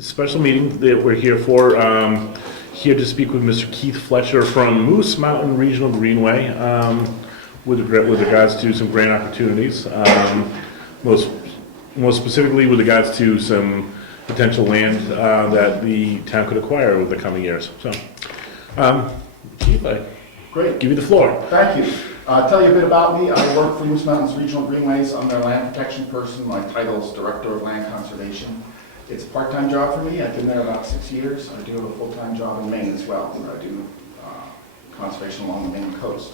special meeting that we're here for. Here to speak with Mr. Kieth Fletcher from Moose Mountain Regional Greenway with regards to some grant opportunities. Most specifically with regards to some potential land that the town could acquire over the coming years. So, Kieth, I give you the floor. Thank you. I'll tell you a bit about me. I work for Moose Mountains Regional Greenways. I'm their land protection person. My title is Director of Land Conservation. It's a part-time job for me. I've been there about 6 years. I do have a full-time job in Maine as well, where I do conservation along the Maine coast.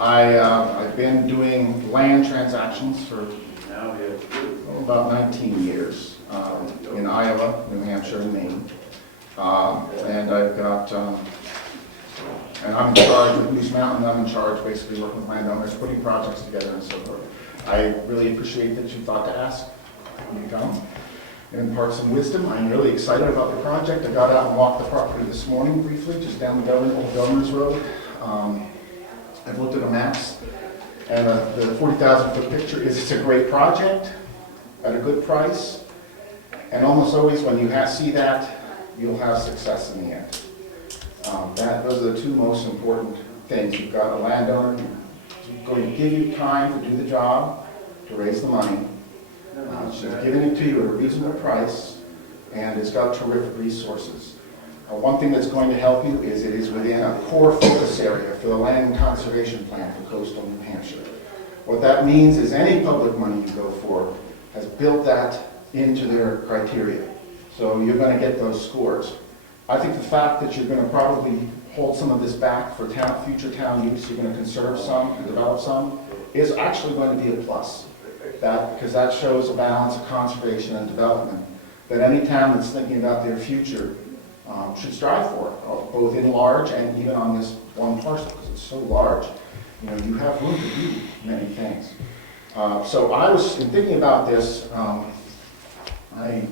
I've been doing land transactions for about 19 years in Iowa, New Hampshire, and Maine. And I've got, and I'm in charge with Moose Mountain. I'm in charge basically working with landowners, putting projects together and so forth. I really appreciate that you thought to ask me to come and impart some wisdom. I'm really excited about the project. I got out and walked the property this morning briefly, just down the old Governor's Road. I've looked at the maps, and the 40,000-foot picture is it's a great project at a good price, and almost always when you see that, you'll have success in the end. Those are the two most important things. You've got a landowner who's going to give you time to do the job, to raise the money. She's giving it to you at a reasonable price, and it's got terrific resources. One thing that's going to help you is it is within a core focus area for the Land Conservation Plan for coastal New Hampshire. What that means is any public money you go for has built that into their criteria. So you're going to get those scores. I think the fact that you're going to probably hold some of this back for future town use, you're going to conserve some and develop some, is actually going to be a plus. Because that shows a balance of conservation and development that any town that's thinking about their future should strive for, both in large and even on this one parcel, because it's so large. You know, you have room to do many things. So I was, in thinking about this, I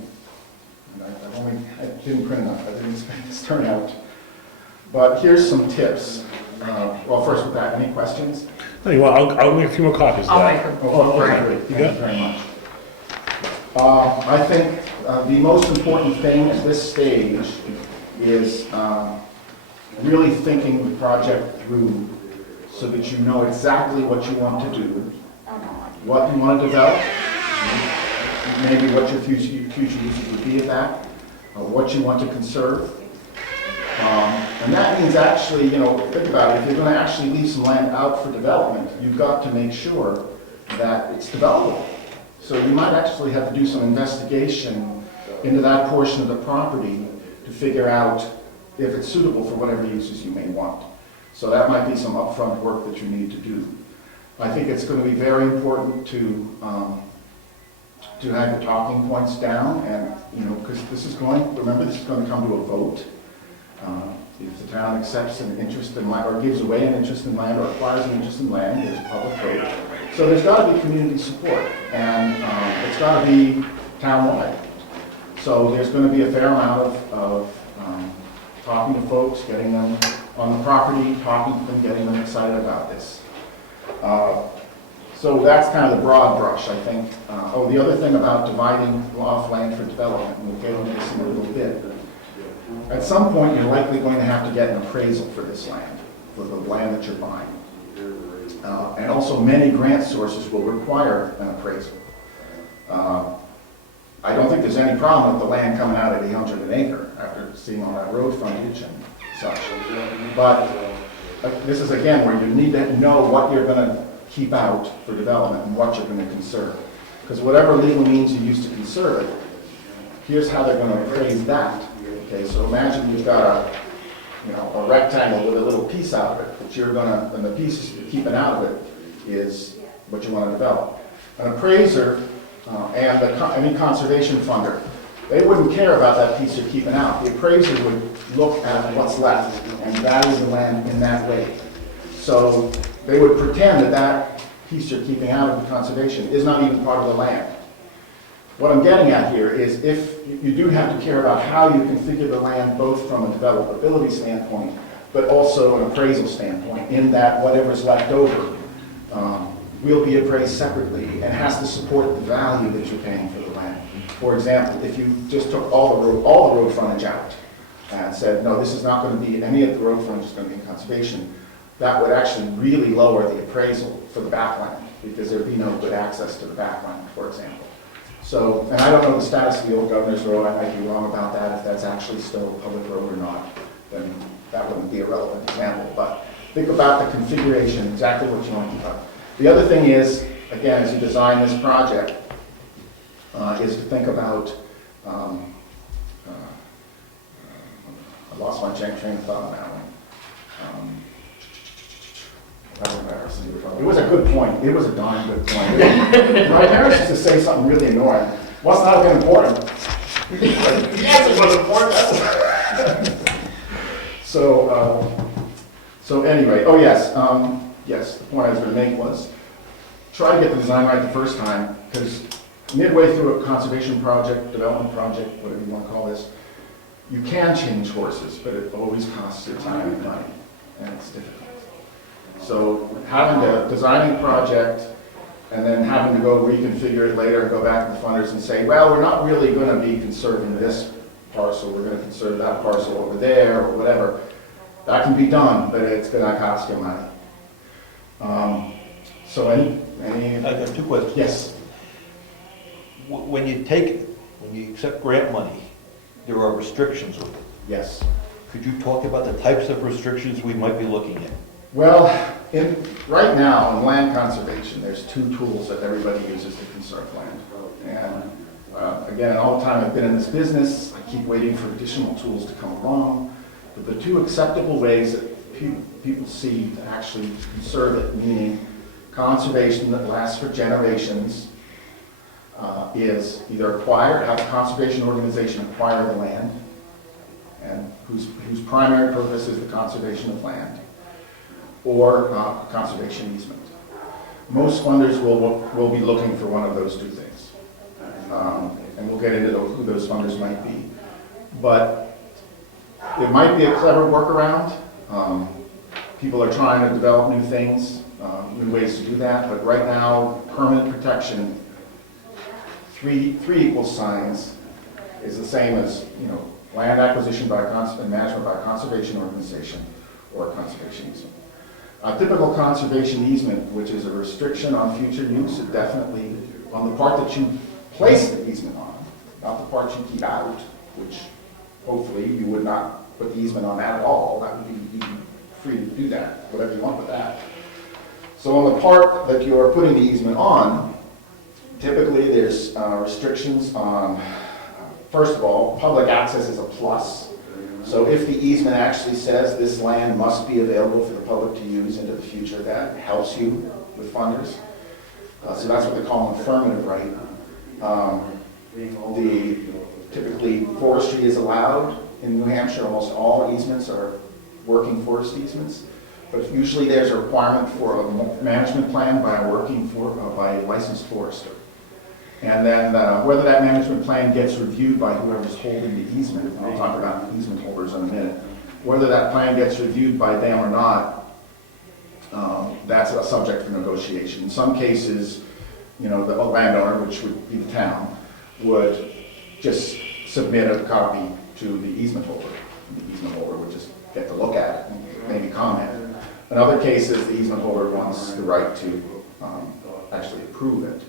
didn't print enough. I didn't expect this turnout. But here's some tips. Well, first with that, any questions? Well, I'll make a few more copies of that. I'll make them. Okay, great. Thank you very much. I think the most important thing at this stage is really thinking the project through so that you know exactly what you want to do, what you want to develop, maybe what your future uses would be of that, what you want to conserve. And that means actually, you know, think about it, if you're going to actually leave some land out for development, you've got to make sure that it's developable. So you might actually have to do some investigation into that portion of the property to figure out if it's suitable for whatever uses you may want. So that might be some upfront work that you need to do. I think it's going to be very important to have the talking points down, and you know, because remember, this is going to come to a vote. If the town accepts an interest in land, or gives away an interest in land, or acquires an interest in land, there's a public vote. So there's got to be community support, and it's got to be town-wide. So there's going to be a fair amount of talking to folks, getting them on the property, talking to them, getting them excited about this. So that's kind of the broad brush, I think. The other thing about dividing off land for development, and we'll get into this in a little bit. At some point, you're likely going to have to get an appraisal for this land, for the land that you're buying. And also, many grant sources will require an appraisal. I don't think there's any problem with the land coming out at 800 an acre after seeing all that road frontage and such. But this is, again, where you need to know what you're going to keep out for development and what you're going to conserve. Because whatever legal means you use to conserve it, here's how they're going to appraise that. Okay, so imagine you've got a rectangle with a little piece out of it, but you're going to, and the piece you're keeping out of it is what you want to develop. An appraiser and any conservation funder, they wouldn't care about that piece you're keeping out. The appraiser would look at what's left and value the land in that way. So they would pretend that that piece you're keeping out of the conservation is not even part of the land. What I'm getting at here is if you do have to care about how you configure the land, both from a developability standpoint, but also an appraisal standpoint, in that whatever's left over will be appraised separately and has to support the value that you're paying for the land. For example, if you just took all the road frontage out and said, no, this is not going to be, any of the road frontage is going to be in conservation, that would actually really lower the appraisal for the backland, because there'd be no good access to the backland, for example. So, and I don't know the status of the old Governor's Road, I might be wrong about that, if that's actually still a public road or not, then that wouldn't be a relevant example, but think about the configuration, exactly what you want to do. The other thing is, again, as you design this project, is to think about, I lost my train of thought on that one. That was embarrassing. It was a good point. It was a darn good point. My parents used to say something really annoying. What's not been important? Yes, it was important. So anyway, oh yes, yes, the point I was going to make was, try to get the design right the first time, because midway through a conservation project, development project, whatever you want to call this, you can change horses, but it always costs you time and money, and it's difficult. So having to design a project and then having to go reconfigure it later and go back to the funders and say, well, we're not really going to be conserving this parcel, we're going to conserve that parcel over there or whatever, that can be done, but it's going to cost you money. So any? I got two questions. Yes. When you accept grant money, there are restrictions with it. Yes. Could you talk about the types of restrictions we might be looking at? Well, right now in land conservation, there's two tools that everybody uses to conserve land. And again, all the time I've been in this business, I keep waiting for additional tools to come along. But the two acceptable ways that people see to actually conserve it, meaning conservation that lasts for generations, is either have a conservation organization acquire the land, and whose primary purpose is the conservation of land, or conservation easement. Most funders will be looking for one of those two things. And we'll get into who those funders might be. But it might be a clever workaround. People are trying to develop new things, new ways to do that, but right now, permanent protection, three equal signs, is the same as, land acquisition by and management by a conservation organization or a conservation easement. A typical conservation easement, which is a restriction on future use, is definitely on the part that you place the easement on, not the part you keep out, which hopefully you would not put the easement on that at all. That would be free to do that, whatever you want with that. So on the part that you are putting the easement on, typically there's restrictions on, first of all, public access is a plus. So if the easement actually says this land must be available for the public to use into the future, that helps you with funders. So that's what they call an affirmative right. Typically forestry is allowed in New Hampshire. Almost all easements are working forest easements. But usually there's a requirement for a management plan by a licensed forester. And then whether that management plan gets reviewed by whoever's holding the easement, and I'll talk about easement holders in a minute, whether that plan gets reviewed by them or not, that's a subject for negotiation. In some cases, the landowner, which would be the town, would just submit a copy to the easement holder. The easement holder would just get to look at it and maybe comment. In other cases, the easement holder wants the right to actually approve it.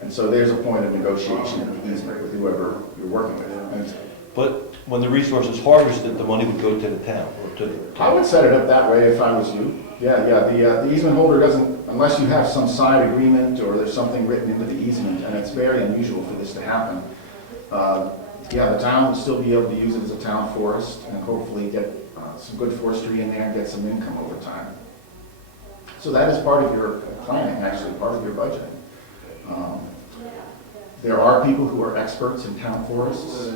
And so there's a point of negotiation in the easement with whoever you're working with. But when the resource is harvested, the money would go to the town or to the... I would set it up that way if I was you. Yeah. The easement holder doesn't, unless you have some side agreement or there's something written into the easement, and it's very unusual for this to happen. The town would still be able to use it as a town forest and hopefully get some good forestry in there and get some income over time. So that is part of your planning, actually, part of your budgeting. There are people who are experts in town forests,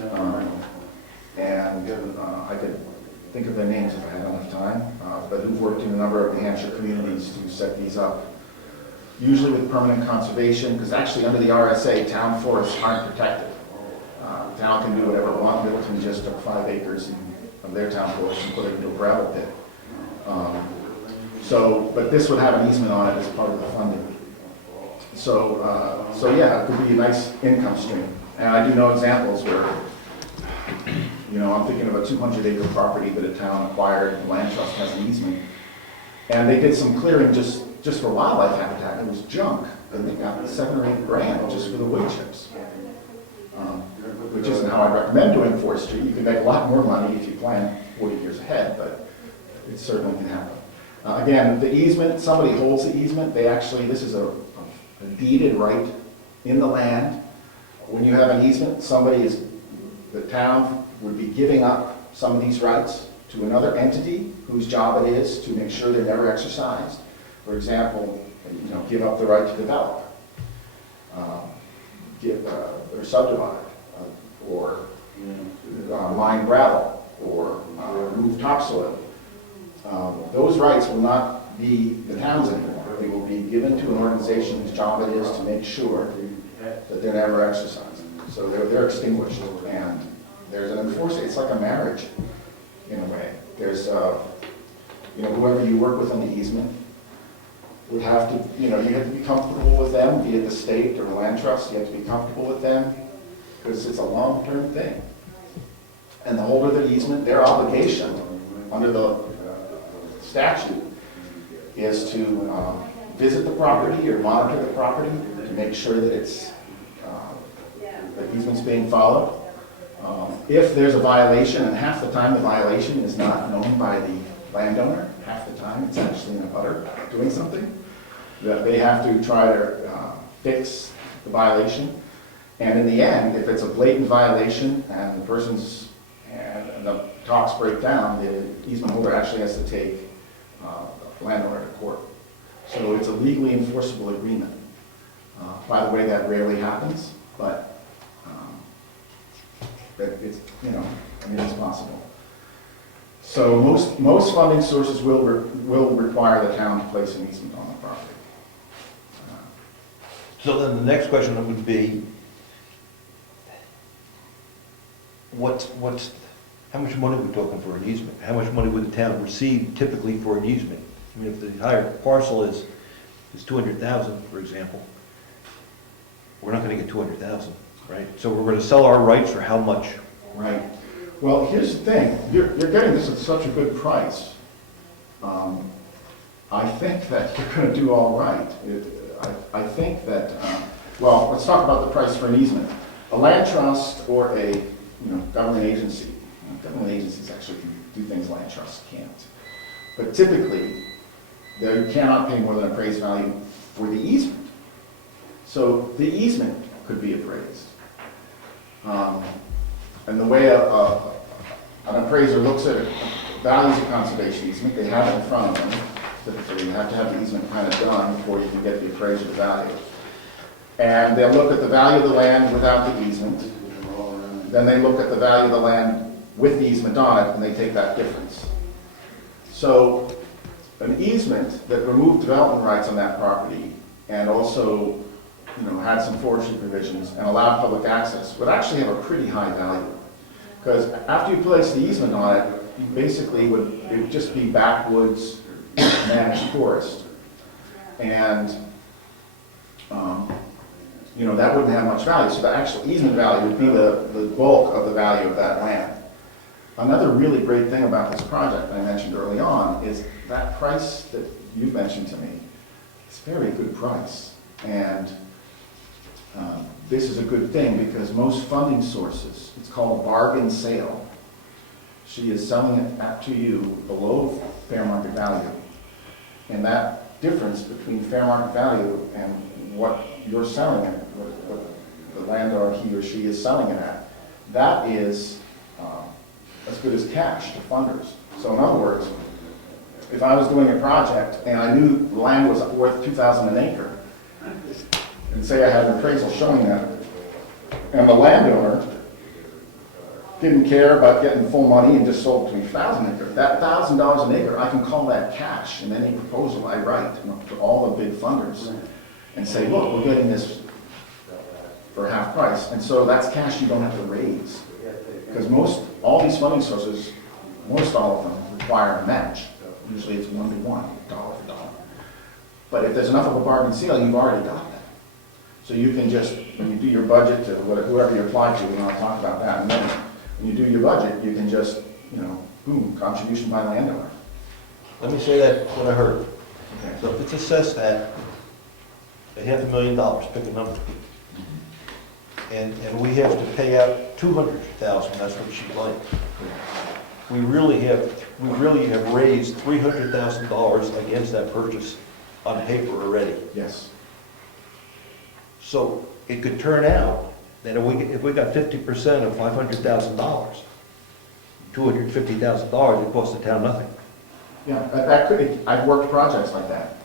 and I could think of their names if I had enough time, but who've worked in a number of New Hampshire communities to set these up. Usually with permanent conservation, because actually under the RSA, town forests aren't protected. The town can do whatever it wants. Middleton just took 5 acres of their town forest and put it into a gravel pit. But this would have an easement on it as part of the funding. So yeah, it could be a nice income stream And I do know examples where, I'm thinking of a 200-acre property that a town acquired, the land trust has an easement. And they did some clearing just for wildlife habitat, and it was junk. And they got $7 or $8 just for the wood chips. Which isn't how I recommend doing forestry. You can make a lot more money if you plan 40 years ahead, but it certainly can happen. Again, the easement, somebody holds the easement, this is a deeded right in the land. When you have an easement, the town would be giving up some of these rights to another entity whose job it is to make sure they're never exercised. For example, give up the right to develop, or subdivide, or mine gravel, or remove topsoil. Those rights will not be the town's anymore. They will be given to an organization whose job it is to make sure that they're never exercised. So they're extinguished, and there's an enforcement. It's like a marriage, in a way. There's, whoever you work with on the easement would have to, you have to be comfortable with them, be it the state or the land trust. You have to be comfortable with them, because it's a long-term thing. And the holder of the easement, their obligation under the statute is to visit the property or monitor the property to make sure that the easement's being followed. If there's a violation, and half the time the violation is not known by the landowner, half the time it's actually in a butter doing something, that they have to try to fix the violation. And in the end, if it's a blatant violation and the talks break down, the easement holder actually has to take the landowner to court. So it's a legally enforceable agreement. By the way, that rarely happens, but it's possible. So most funding sources will require the town to place an easement on the property. So then the next question would be, how much money are we talking for an easement? How much money would the town receive typically for an easement? I mean, if the entire parcel is 200,000, for example, we're not gonna get 200,000, right? So we're gonna sell our rights for how much? Right. Well, here's the thing. You're getting this at such a good price. I think that you're going to do all right. I think that, let's talk about the price for an easement. A land trust or a government agency. Government agencies actually can do things land trusts can't. But typically, you cannot pay more than appraised value for the easement. So the easement could be appraised. And the way an appraiser looks at values of conservation easement, they have it in front of them. Typically, you have to have the easement kind of done before you can get the appraiser value. And they'll look at the value of the land without the easement. Then they look at the value of the land with the easement on it, and they take that difference. So an easement that removed development rights on that property and also had some forestry provisions and allowed public access would actually have a pretty high value. Because after you place the easement on it, you basically it would just be backwoods managed forest. And that wouldn't have much value. So the actual easement value would be the bulk of the value of that land. Another really great thing about this project I mentioned early on is that price that you mentioned to me. It's a very good price. And this is a good thing because most funding sources, it's called a bargain sale. She is selling it to you below fair market value. And that difference between fair market value and what you're selling it, what the landowner, he or she is selling it at, that is as good as cash to funders. So in other words, if I was doing a project and I knew the land was worth $2,000 an acre, and say I had an appraisal showing that, and the landowner didn't care about getting full money and just sold it to me $1,000 an acre, that $1,000 an acre, I can call that cash in any proposal I write to all the big funders and say, look, we're getting this for half price. And so that's cash you don't have to raise. Because all these funding sources, most all of them require a match. Usually it's 1-to-1, dollar for dollar. But if there's enough of a bargain sale, you've already got that. So you can just when you do your budget, to whoever you apply to, and I'll talk about that in a minute. When you do your budget, you can just, boom, contribution by landowner. Let me say that, what I heard. Okay. So if it's assessed at $500,000, pick a number, and we have to pay out $200,000, that's what she'd like. We really have raised $300,000 against that purchase on paper already. Yes. So it could turn out that if we got 50% of $500,000, $250,000, it costs the town nothing. Yeah, that could, I've worked projects like that.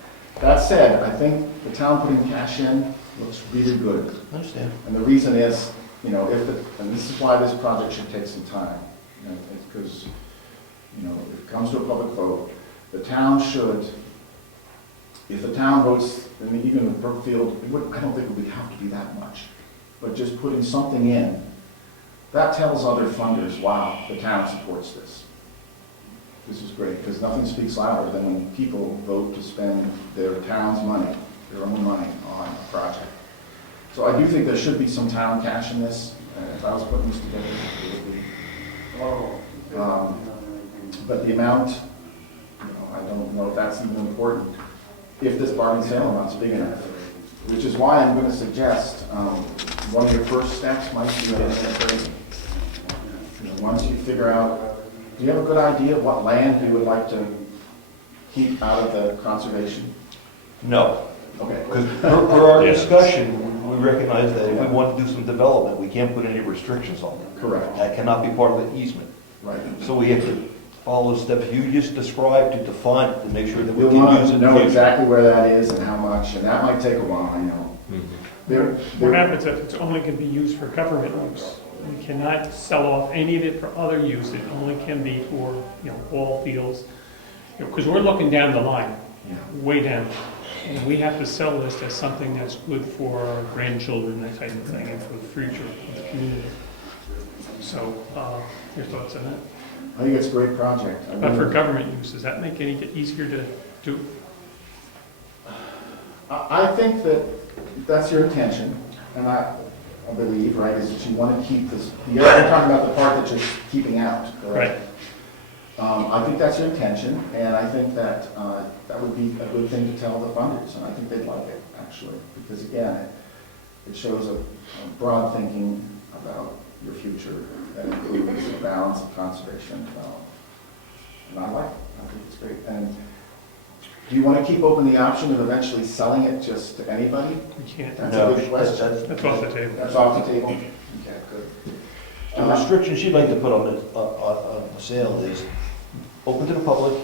That said, I think the town putting cash in looks really good. I understand. And the reason is, and this is why this project should take some time. Because, if it comes to a public vote, the town should, if the town votes, I mean, even with Brookfield, I don't think it would have to be that much. But just putting something in, that tells other funders, wow, the town supports this. This is great, because nothing speaks louder than when people vote to spend their town's money, their own money on a project. So I do think there should be some town cash in this. If I was putting this together, it would be. But the amount, I don't know if that's even important, if this bargain sale amount's big enough. Which is why I'm going to suggest one of your first steps might be an appraisal. Once you figure out, do you have a good idea of what land you would like to keep out of the conservation? No. Okay. Because per our Yeah. discussion, we recognize that if we want to do some development, we can't put any restrictions on it. Correct. That cannot be part of the easement. Right. So we have to follow the steps you just described to define it, to make sure that we We'll can want use to it. know exactly where that is and how much, and that might take a while, I know. What happens if it's only can be used for government use? You cannot sell off any of it for other use, it only can be for, ball fields. Because we're looking down the line, Yeah. way down. And we have to sell this as something that's good for our grandchildren, that type of thing, and for the future of the community. So, your thoughts on that? I think it's a great project. But for government use, does that make any easier to do? I think that that's your intention, and I believe, right, is that you want to keep this, you're talking about the part that you're keeping out, correct? Right. I think that's your intention, and I think that that would be a good thing to tell the funders, and I think they'd like it, actually, because again, it shows a broad thinking about your future that includes a balance of conservation and development. And I like it, I think it's great. And do you want to keep open the option of eventually selling it just to anybody? We can't, That's No, a good question. that's off the table. That's off the table? Okay, good. The restriction she'd like to put on the sale is open to the public,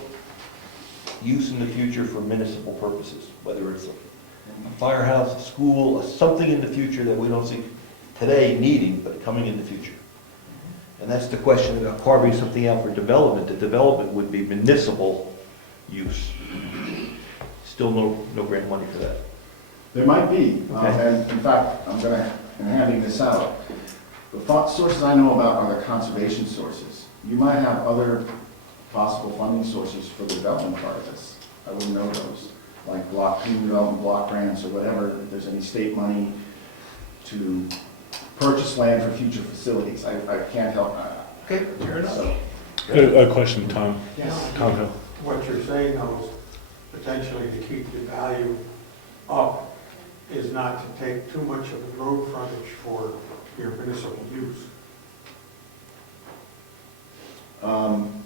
use in the future for municipal purposes, whether it's a firehouse, a school, something in the future that we don't see today needing, but coming in the future. And that's the question about carving something out for development. The development would be municipal use. Still no grant money for that. There might be, Okay. and in fact, I'm handing this out. The sources I know about are the conservation sources. You might have other possible funding sources for the development part of this. I wouldn't know those, like community development block grants or whatever, if there's any state money to purchase land for future facilities. I can't help that. Okay, fair enough. So, A question, Tom. yes. Tom Hill. What you're saying, though, is potentially to keep the value up is not to take too much of the road frontage for your municipal use.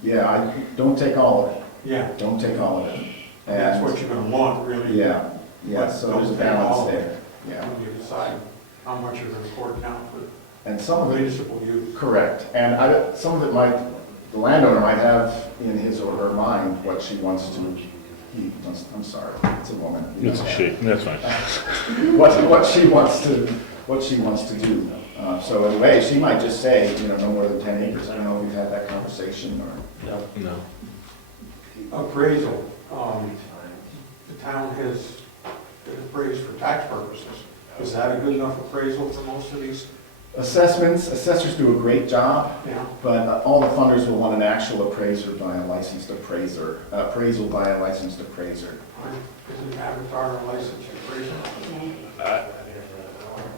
Yeah, don't take all of it. Yeah, Don't take all of it. and that's what you're gonna want, really. Yeah, yeah, so there's a balance there. Yeah, When you decide how much you're gonna pour down and some for of it, municipal use. correct. And some of it might, the landowner might have in his or her mind what she wants to, I'm sorry, it's a woman. It's a she, that's fine. What she wants to do. So in a way, she might just say, no more than 10 acres. I don't know if you've had that conversation or. No. Appraisal, the town has been appraised for tax purposes. Is that a good enough appraisal for most of these? Assessors do a great job, Yeah. but all the funders will want an actual appraiser by a licensed appraiser, appraisal by a licensed appraiser. Isn't Avatar a licensed appraiser?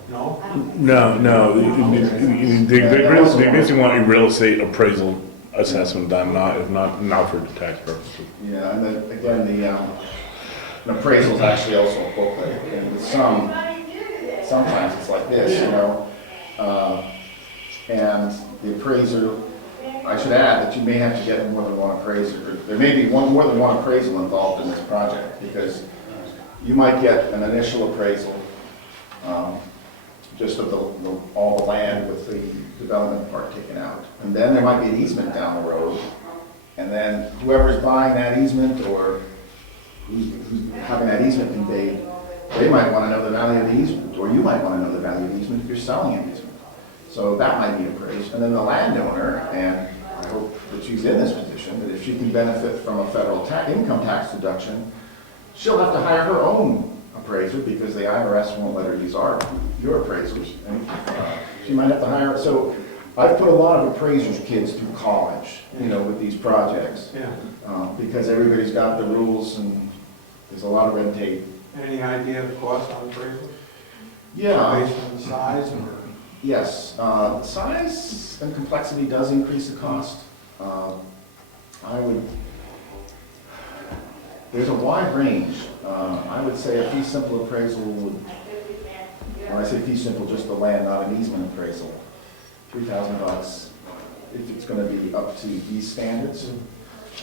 No? No, they basically want a real estate appraisal assessment done, not for tax purposes. Yeah, and then, again, an appraisal is actually also a booklet, and with sometimes it's like this, you know, and the appraiser, I should add that you may have to get more than one appraiser. There may be more than one appraisal involved in this project, because you might get an initial appraisal, just of all the land with the development part taken out. And then there might be an easement down the road, and then whoever's buying that easement or who's having that easement conveyed, they might want to know the value of the easement, or you might want to know the value of the easement if you're selling an easement. So that might be appraised. And then the landowner, and I hope that she's in this position, that if she can benefit from a federal income tax deduction, she'll have to hire her own appraiser because the IRS won't let her use your appraisers. And she might have to hire. So I've put a lot of appraisers' kids through college, you know, with these projects. Yeah. Because everybody's got the rules and there's a lot of red tape. Any idea of the cost on appraisal? Yeah. Based on the size or? Yes, size and complexity does increase the cost. There's a wide range. I would say a fee simple appraisal would, when I say fee simple, just the land, not an easement appraisal, $3,000 if it's going to be up to these standards.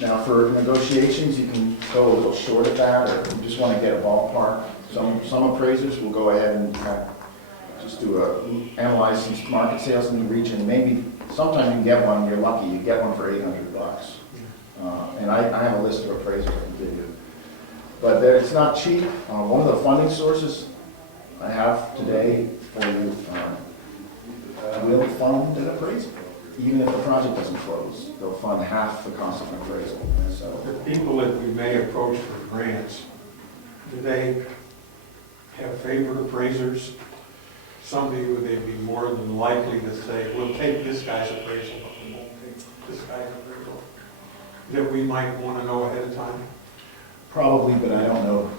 Now for negotiations, you can go a little short of that, or if you just want to get a ballpark. Some appraisers will go ahead and just analyze some market sales in the region. Maybe sometimes you can get one, you're lucky, you get one for $800. And I have a list of appraisers I can give you. But it's not cheap. One of the funding sources I have today for you will fund an appraisal. Even if the project doesn't close, they'll fund half the cost of an appraisal. So The people that we may approach for grants, do they have favored appraisers? Somebody would they be more than likely to say, we'll take this guy's appraisal, but we won't take this guy's appraisal? That we might want to know ahead of time? probably, but I don't know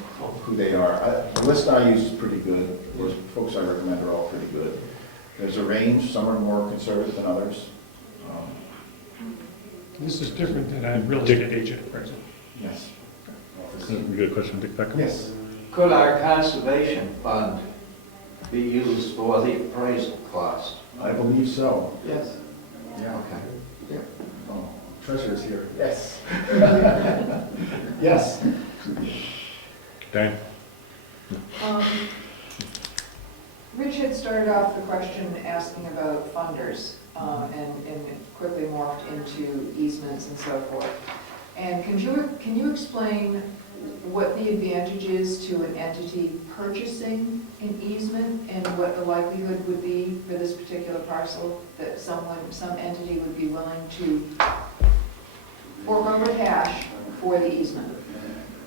who they are. The list I use is pretty good. The folks I recommend are all pretty good. There's a range. Some are more conservative than others. This is different than a real estate agent appraisal. Yes. You got a question, Dick Becker? Yes. Could our conservation fund be used for the appraisal cost? I believe so. Yes. Yeah. Okay. Yeah. Oh, treasurer's here. Yes. Yes. Dan? Rich had started off the question asking about funders, and it quickly morphed into easements and so forth. And can you explain what the advantage is to an entity purchasing an easement and what the likelihood would be for this particular parcel, that some entity would be willing to fork over cash for the easement?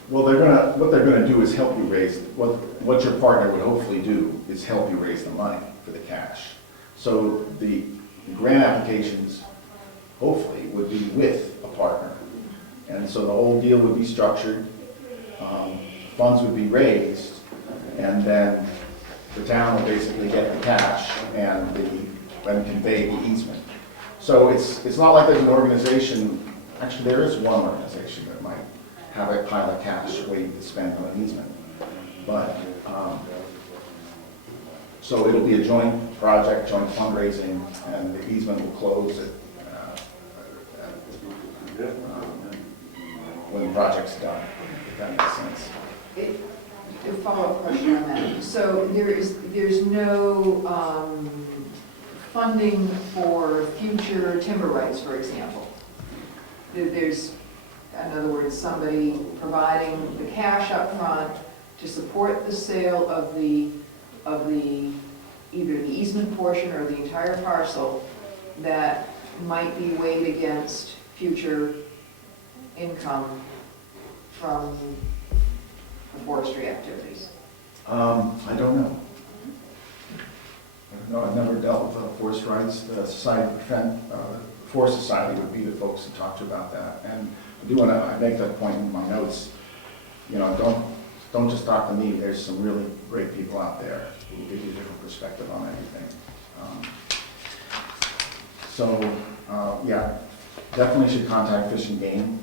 Well, what they're gonna do is help you raise, what your partner would hopefully do is help you raise the money for the cash. So the grant applications, hopefully, would be with a partner. And so the whole deal would be structured, funds would be raised, and then the town would basically get the cash and convey the easement. So it's not like there's an organization, actually there is one organization that might have a pile of cash waiting to spend on an easement. But, so it'll be a joint project, joint fundraising, and the easement will close when the project's done, if that makes sense. A follow-up question on that. So there's no funding for future timber rights, for example? There's, in other words, somebody providing the cash up front to support the sale of the either the easement portion or the entire parcel that might be weighed against future income from the forestry activities. I don't know. No, I've never dealt with forest rights. The Society to Defend, Forest Society would be the folks to talk to about that. And I do want to make that point in my notes. You know, don't just talk to me, there's some really great people out there who will give you a different perspective on anything. Yeah, definitely should contact Fish and Game.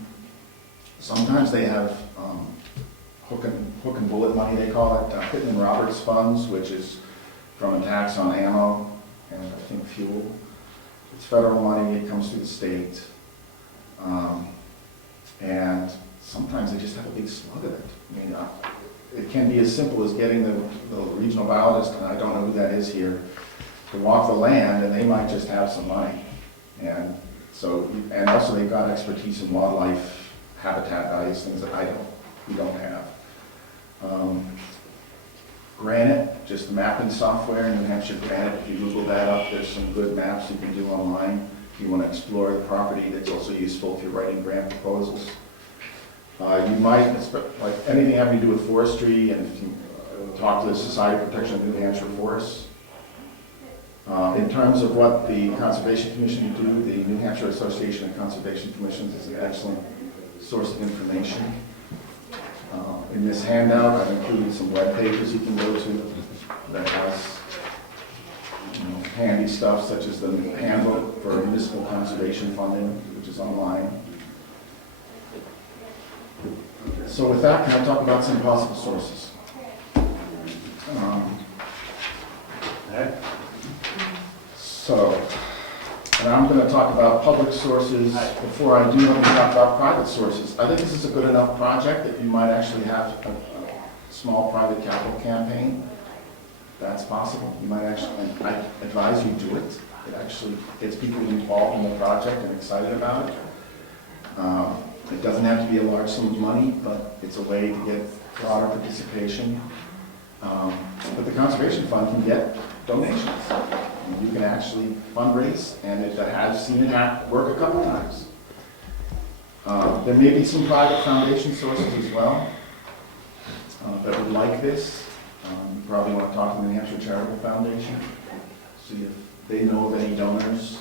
Sometimes they have hook and bullet money, they call it, Pittman Roberts funds, which is from a tax on ammo and I think fuel. It's federal money, it comes through the state. And sometimes they just have a big slug of it. I mean, it can be as simple as getting the regional biologist, and I don't know who that is here, to walk the land, and they might just have some money. And so, and also they've got expertise in wildlife, habitat values, things that we don't have. Granite, just the mapping software, New Hampshire Granite, if you Google that up, there's some good maps you can do online. If you want to explore the property, that's also useful if you're writing grant proposals. You might, like anything having to do with forestry, and if you talk to the Society of Protection of New Hampshire Forests. In terms of what the Conservation Commission do, the New Hampshire Association of Conservation Commissions is an excellent source of information. In this handout, I've included some web pages you can go to that has handy stuff such as the handbook for municipal conservation funding, which is online. So with that, can I talk about some possible sources? And I'm going to talk about public sources. Before I do, let me talk about private sources. I think this is a good enough project that you might actually have a small private capital campaign. That's possible. You might actually, and I advise you do it. It actually gets people involved in the project and excited about it. It doesn't have to be a large sum of money, but it's a way to get broader participation. But the Conservation Fund can get donations. You can actually fundraise, and I've seen it work a couple times. There may be some private foundation sources as well that would like this. You probably want to talk to the New Hampshire Charitable Foundation, see if they know of any donors.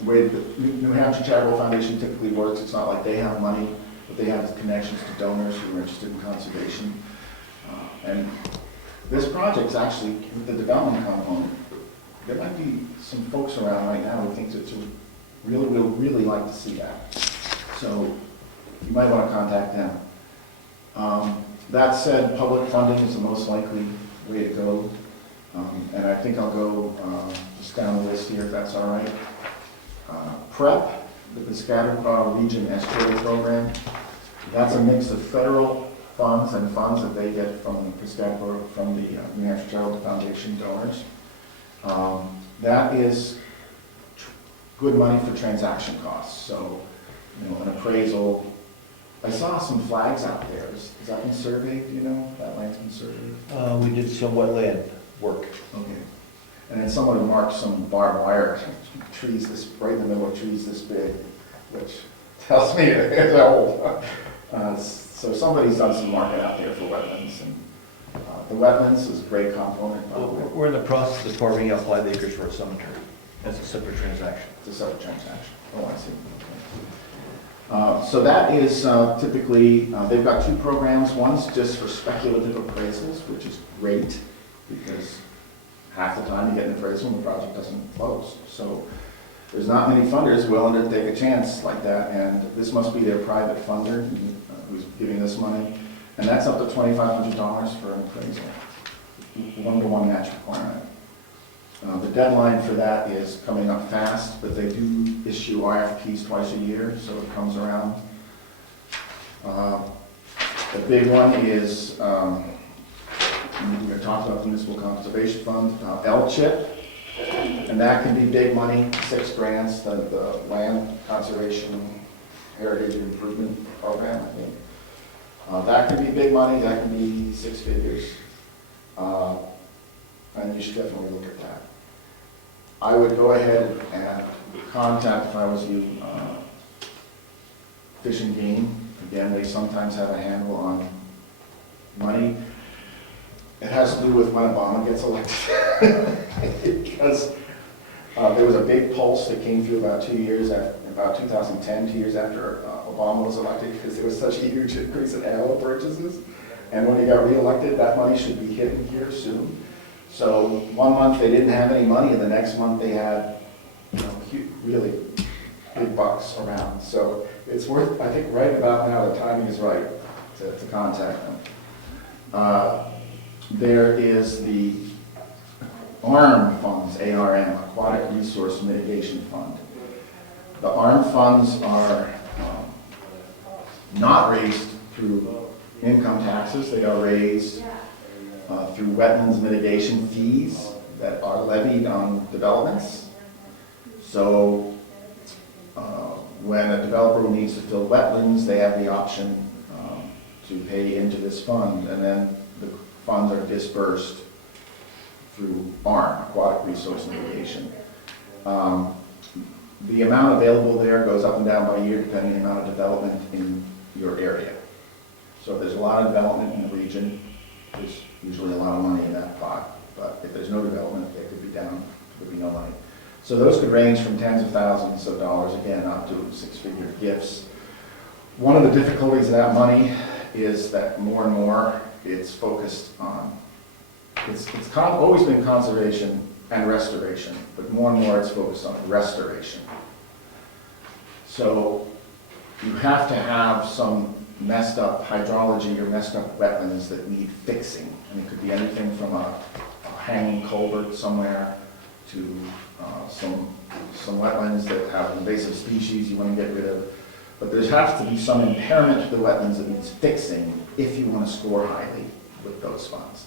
The way the New Hampshire Charitable Foundation typically works, it's not like they have money, but they have connections to donors who are interested in conservation. And this project's actually, with the development component, there might be some folks around right now who think that will really like to see that. So you might want to contact them. That said, public funding is the most likely way to go. And I think I'll go just down the list here, if that's all right. PREP, the Piscataqua Region Estuary Program. That's a mix of federal funds and funds that they get from the New Hampshire Charitable Foundation donors. That is good money for transaction costs. So, an appraisal. I saw some flags out there. Has that been surveyed? Do you know? That land's been surveyed? We did some wetland work. Okay. And then someone marked some barbed wire trees right in the middle of trees this big, which tells me it's old. So somebody's done some marking out there for wetlands, and the wetlands is a great component. We're in the process of carving out 5 acres for a cemetery. That's a separate transaction. It's a separate transaction. Oh, I see. Okay. So that is typically, they've got 2 programs. One's just for speculative appraisals, which is great because half the time you get an appraisal and the project doesn't close. So there's not many funders willing to take a chance like that, and this must be their private funder who's giving this money. And that's up to $2,500 for an appraisal, 1-to-1 match requirement. The deadline for that is coming up fast, but they do issue RFPs twice a year, so it comes around. The big one is, we're talking about the Municipal Conservation Fund, LCHIP, and that can be big money, 6 grants, the Land Conservation Heritage Improvement Program, I think. That can be big money, that can be 6 figures. And you should definitely look at that. I would go ahead and contact, if I was you, Fish and Game. Again, they sometimes have a handle on money. It has to do with when Obama gets elected. Because there was a big pulse that came through about 2 years after, about 2010, 2 years after Obama was elected, because there was such a huge increase in ammo purchases. And when he got reelected, that money should be hitting here soon. So one month they didn't have any money, and the next month they had, really big bucks around. So it's worth, I think right about now, the timing is right to contact them. There is the ARM funds, ARM, Aquatic Resource Mitigation Fund. The ARM funds are not raised through income taxes. They are raised through wetlands mitigation fees that are levied on developments. So when a developer needs to fill wetlands, they have the option to pay into this fund, and then the funds are dispersed through ARM, Aquatic Resource Mitigation. The amount available there goes up and down by year depending on the amount of development in your area. So if there's a lot of development in the region, there's usually a lot of money in that pot. But if there's no development, there could be down, there could be no money. So those could range from tens of thousands of dollars, again, up to six-figure gifts. One of the difficulties of that money is that more and more it's focused on, it's always been conservation and restoration, but more and more it's focused on restoration. So you have to have some messed up hydrology or messed up wetlands that need fixing. And it could be anything from a hanging culvert somewhere to some wetlands that have invasive species you want to get rid of. But there has to be some impairment to the wetlands that needs fixing if you want to score highly with those funds.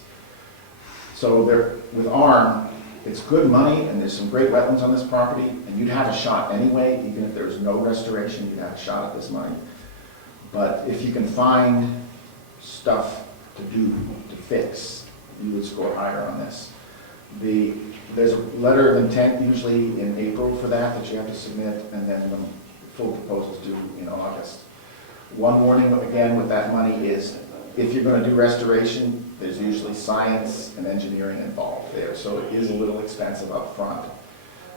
So there, with ARM, it's good money, and there's some great wetlands on this property, and you'd have a shot anyway. Even if there's no restoration, you'd have a shot at this money. But if you can find stuff to do, to fix, you would score higher on this. There's a letter of intent usually in April for that you have to submit, and then the full proposal's due in August. One warning again with that money is if you're going to do restoration, there's usually science and engineering involved there, so it is a little expensive up front.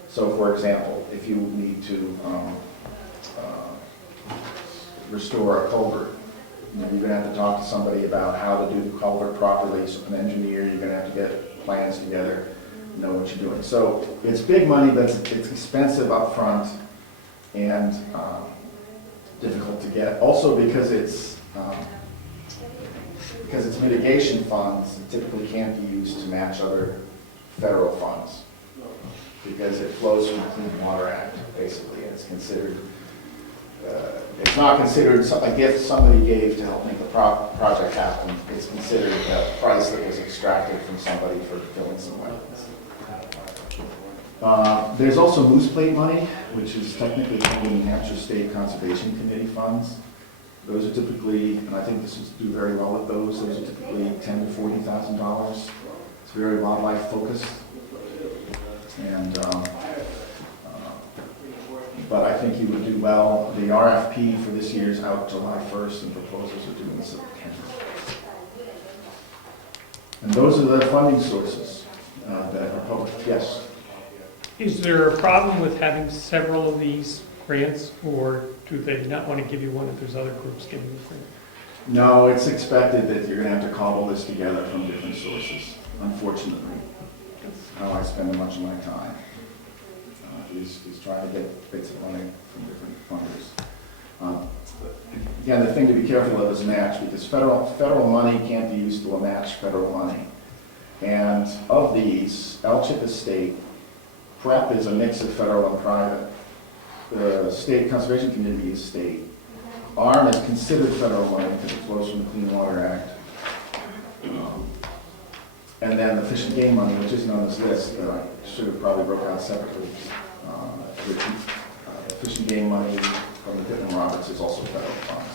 So for example, if you need to restore a culvert, you're going to have to talk to somebody about how to do the culvert properly. So an engineer, you're going to have to get plans together, know what you're doing. So it's big money, but it's expensive up front and difficult to get. Also because it's mitigation funds, it typically can't be used to match other federal funds because it flows from the Clean Water Act, basically, and it's considered. It's not considered a gift somebody gave to help make the project happen. It's considered a price that was extracted from somebody for filling some wetlands. There's also moose plate money, which is technically called the New Hampshire State Conservation Committee funds. Those are typically, and I think this is do very well with those are typically $10,000 to $40,000. It's very wildlife focused. And but I think he would do well. The RFP for this year is out July 1st, and proposals are due in September. And those are the funding sources that are public. Yes? Is there a problem with having several of these grants, or do they not want to give you one if there's other groups giving you grants? No, it's expected that you're going to have to cobble this together from different sources, unfortunately. That's how I spend much of my time. He's trying to get bits of money from different funders. Again, the thing to be careful of is match, because federal money can't be used to match federal money. And of these, LCHIP is state, PrEP is a mix of federal and private. The State Conservation Committee is state. ARM is considered federal money because it flows from the Clean Water Act. And then the Fish and Game money, which isn't on this list, I should have probably broke out separately. Fish and Game money from the Pittman Roberts is also federal funds.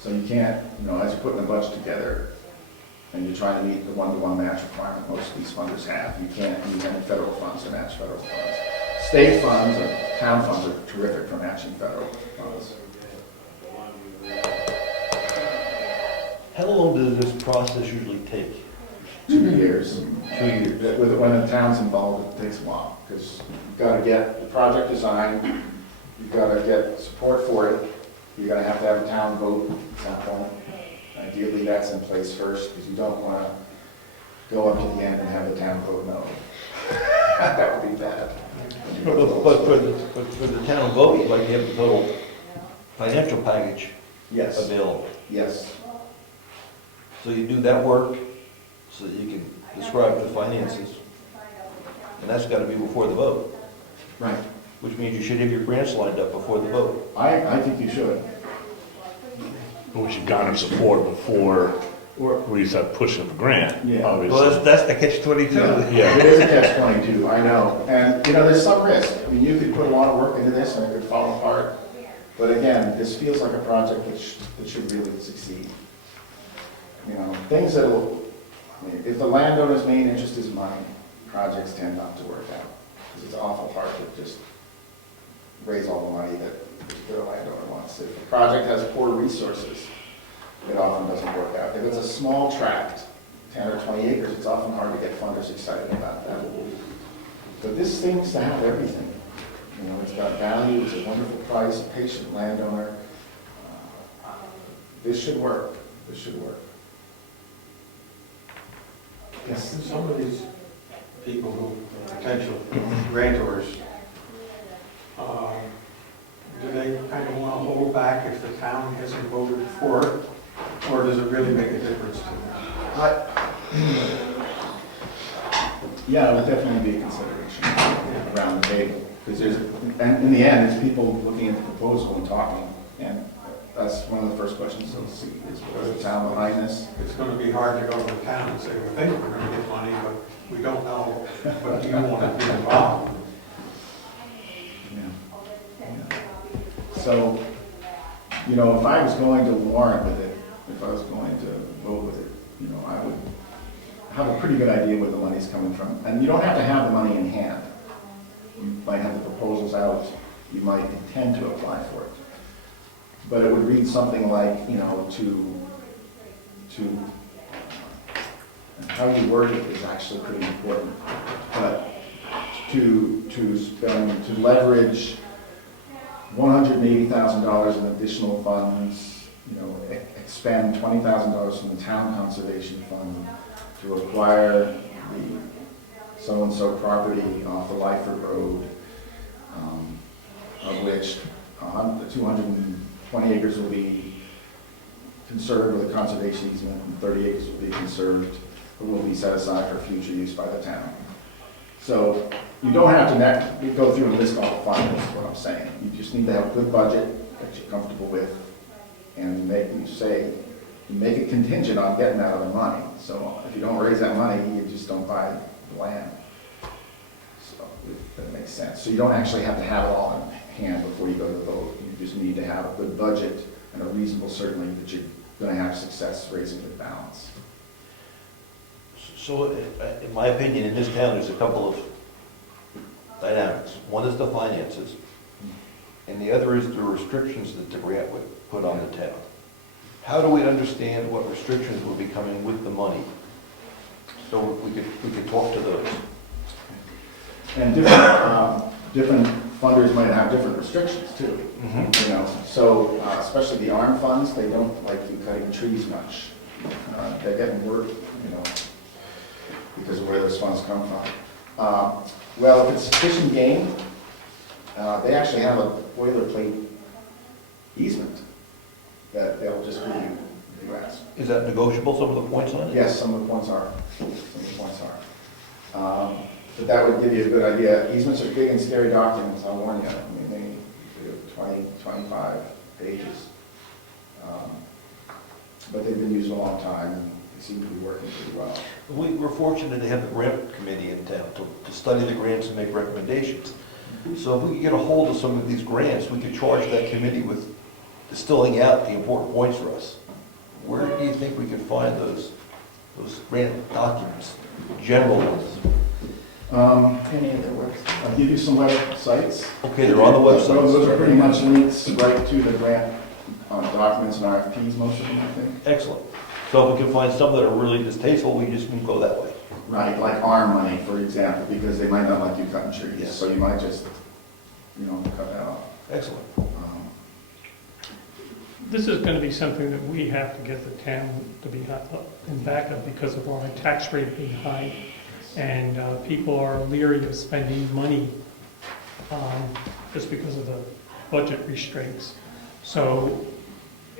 So you can't, as you're putting a budget together and you're trying to meet the one-to-one match requirement most of these funders have, you can't use any federal funds to match federal funds. State funds or town funds are terrific for matching federal funds. How long does this process usually take? 2 years. 2 years. When the town's involved, it takes a while, because you've got to get the project designed, you've got to get support for it, you're going to have a town vote at that point. ideally that's in place first, because you don't want to go up to the end and have the town vote no. That would be bad. But for the town vote, you'd like to have the total financial package Yes, available. yes, So you do that work so that you can describe the finances. And that's got to be before the vote, right. which means you should have your grants lined up before the vote. I think you should. We should garner support before Or, we start pushing the grant, Yeah. obviously. Well, that's the catch-22. Yeah. it is a catch-22, I know. And, you know, there's some risk. I mean, you could put a lot of work into this and it could fall apart. But again, this feels like a project that should really succeed. You know, things that will, I mean, if the landowner's main interest is money, projects tend not to work out. Because it's awful hard to just raise all the money that the landowner wants. If the project has poor resources, it often doesn't work out. If it's a small tract, 10 or 20 acres, it's often hard to get funders excited about that. But this seems to have everything. You know, it's got value, it's a wonderful price, a patient landowner. This should work. This should work. Yes. And some of these people who are potential grantors, do they kind of want to hold back if the town hasn't voted for it? Or does it really make a difference to them? Yeah, it would definitely be a consideration around the table. Because there's, and in the end, it's people looking at the proposal and talking. And that's one of the first questions they'll see is, was the town behind this? It's going to be hard to go to the town and say, we think we're going to get money, but we don't know, but do you want to be involved? Yeah. So, you know, if I was going to warrant with it, if I was going to vote with it, you know, I would have a pretty good idea where the money's coming from. And you don't have to have the money in hand. You might have the proposals out, you might intend to apply for it. But it would read something like, you know, and how you word it is actually pretty important. But to leverage $180,000 in additional funds, you know, expend $20,000 from the town conservation fund to acquire the so-and-so property off the Lyford Road, of which 220 acres will be conserved with a conservation easement, and 30 acres will be conserved, but will be set aside for future use by the town. So you don't have to go through and list all the funds, is what I'm saying. You just need to have a good budget that you're comfortable with, and make it contingent on getting that other money. So if you don't raise that money, you just don't buy the land. So if that makes sense. So you don't actually have to have it all in hand before you go to the vote. You just need to have a good budget and a reasonable certainty that you're going to have success raising the balance. So, in my opinion, in this town, there's a couple of dynamics. One is the finances, and the other is the restrictions that the grant would put on the town. How do we understand what restrictions will be coming with the money? So we could talk to those. And different funders might have different restrictions too. You know, so especially the ARM funds, they don't like you cutting trees much. They're getting work, you know, because of where those funds come from. Well, if it's fishing game, they actually have a boilerplate easement that they'll just give you if you ask. Is that negotiable, some of the points on it? Yes, some of the points are. Some of the points are. But that would give you a good idea. Easements are big and scary documents, I'll warn you. I mean, they have 20, 25 pages. But they've been used a long time, and they seem to be working pretty well. We're fortunate to have the grant committee in town to study the grants and make recommendations. So if we could get a hold of some of these grants, we could charge that committee with distilling out the important points for us. Where do you think we could find those grant documents, general ones? Any of the works. I'll give you some websites. Okay, they're on the website. Those are pretty much links right to the grant documents and RFPs, most of them, I think. Excellent. So if we can find some that are really distasteful, we just won't go that way. Right, like ARM money, for example, because they might not like you cutting trees. Yes. So you might just, you know, cut that off. Excellent. This is gonna be something that we have to get the town to be in back of because of our tax rate being high. And people are leery of spending money just because of the budget restraints. So,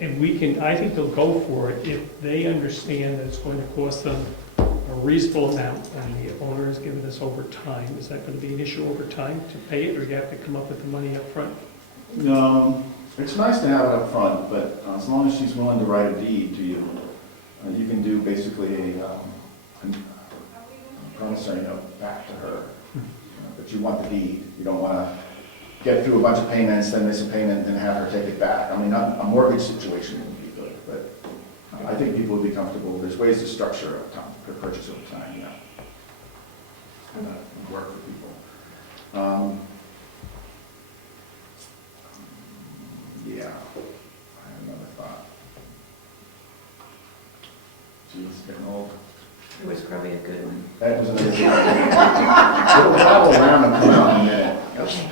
and we can, I think they'll go for it if they understand that it's going to cost them a reasonable amount, and the owner has given us over time. Is that going to be an issue over time to pay it, or you have to come up with the money up front? It's nice to have it up front, but as long as she's willing to write a deed to you, you can do basically a promissory note back to her. But you want the deed. You don't want to get through a bunch of payments, then miss a payment, and have her take it back. I mean, a mortgage situation would be good, but I think people would be comfortable. There's ways to structure a purchase over time, you know. Work for people. Yeah, I have another thought. Geez, getting old. It was probably a good one. That was another thought. It'll travel around and come out in a minute. Okay.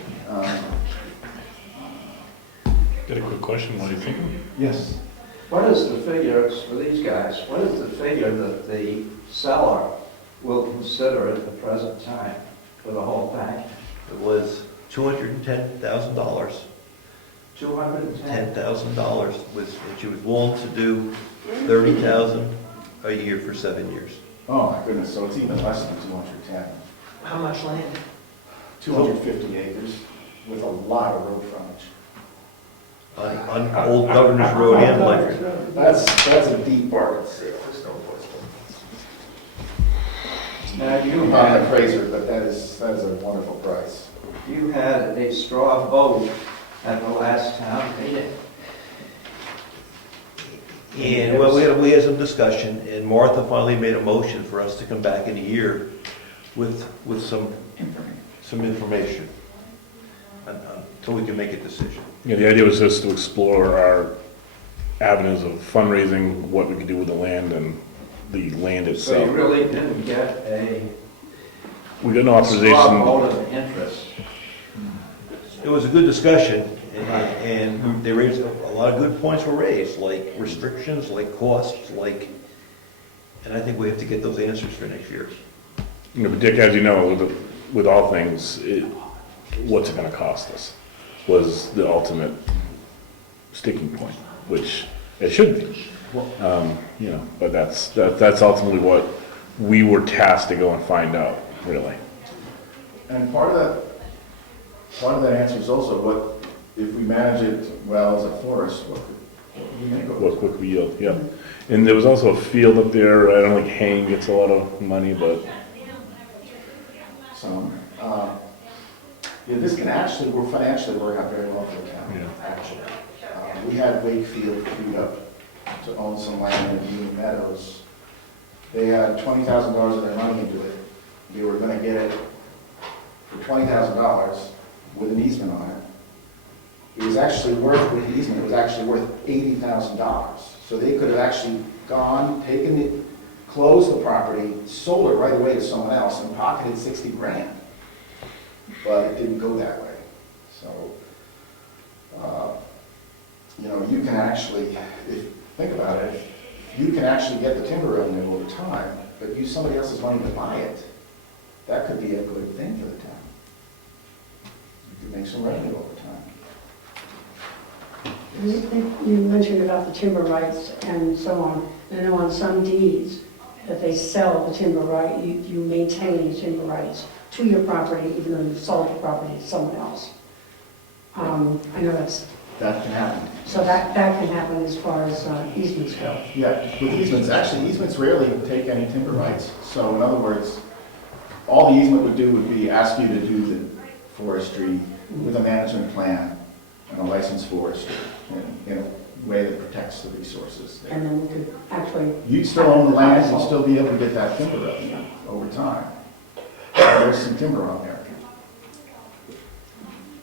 Got a quick question, what do you think? Yes. What is the figure, for these guys, what is the figure that the seller will consider at the present time for the whole package? It was $210,000. $210,000. $10,000 was, and she was willing to do $30,000 a year for 7 years. Oh, my goodness, so it's even less than 210. How much land? 250 acres with a lot of road frontage. On Old Governor's Road and Fletcher. That's a deep bargain sale, there's no question. Now, I'm not an appraiser, but that is a wonderful price. you had a straw vote at the last town meeting. And well, we had some discussion, and Martha finally made a motion for us to come back in a year with some information until we can make a decision. Yeah, the idea was just to explore our avenues of fundraising, what we could do with the land and the land So you itself. really didn't get a We got an straw authorization. vote of interest. It was a good discussion, and they raised, a lot of good points were raised, like restrictions, like costs, and I think we have to get those answers for next year. You know, but Dick, as you know, with all things, what's it gonna cost us was the ultimate sticking point, which it should be. You know, but that's ultimately what we were tasked to go and find out, really. And part of that answer is also what, if we manage it well as a forest, what we may go. What quick we yield, yeah. And there was also a field up there, I don't think Hayne gets a lot of money, but Some, yeah, this can actually, we're financially work out very well for the county, Yeah. actually. We had Wakefield queued up to own some land in Union Meadows. They had $20,000 of their money into it. They were gonna get it for $20,000 with an easement on it. It was actually worth, with the easement, it was actually worth $80,000. So they could have actually gone, taken it, closed the property, sold it right away to someone else and pocketed 60 grand. But it didn't go that way. So, you know, you can actually, think about it, you can actually get the timber revenue over time, but use somebody else's money to buy it. That could be a good thing for the town. You could make some revenue over time. You mentioned about the timber rights and so on. I know on some deeds that they sell the timber right, you maintain the timber rights to your property, even though you've sold the property to someone else. I know that's, That can happen. so that can happen as far as easements go. Yeah, with easements, actually easements rarely take any timber rights. So in other words, all the easement would do would be ask you to do the forestry with a management plan and a licensed forester in a way that protects the resources there. And then we could actually, You'd still own the land, you'd still be able to get that timber revenue over time. There's some timber on there.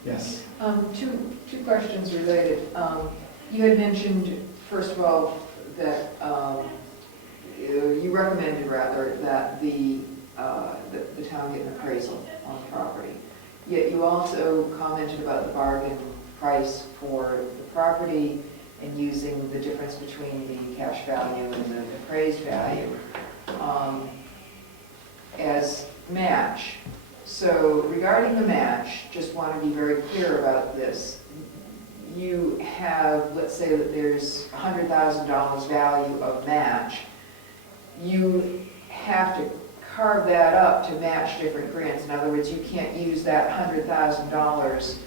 Yes? Two questions related. You had mentioned, first of all, that you recommended rather that the town get an appraisal on the property. Yet you also commented about the bargain price for the property and using the difference between the cash value and the appraised value as match. So regarding the match, just want to be very clear about this. You have, let's say that there's $100,000 value of match. You have to carve that up to match different grants. In other words, you can't use that $100,000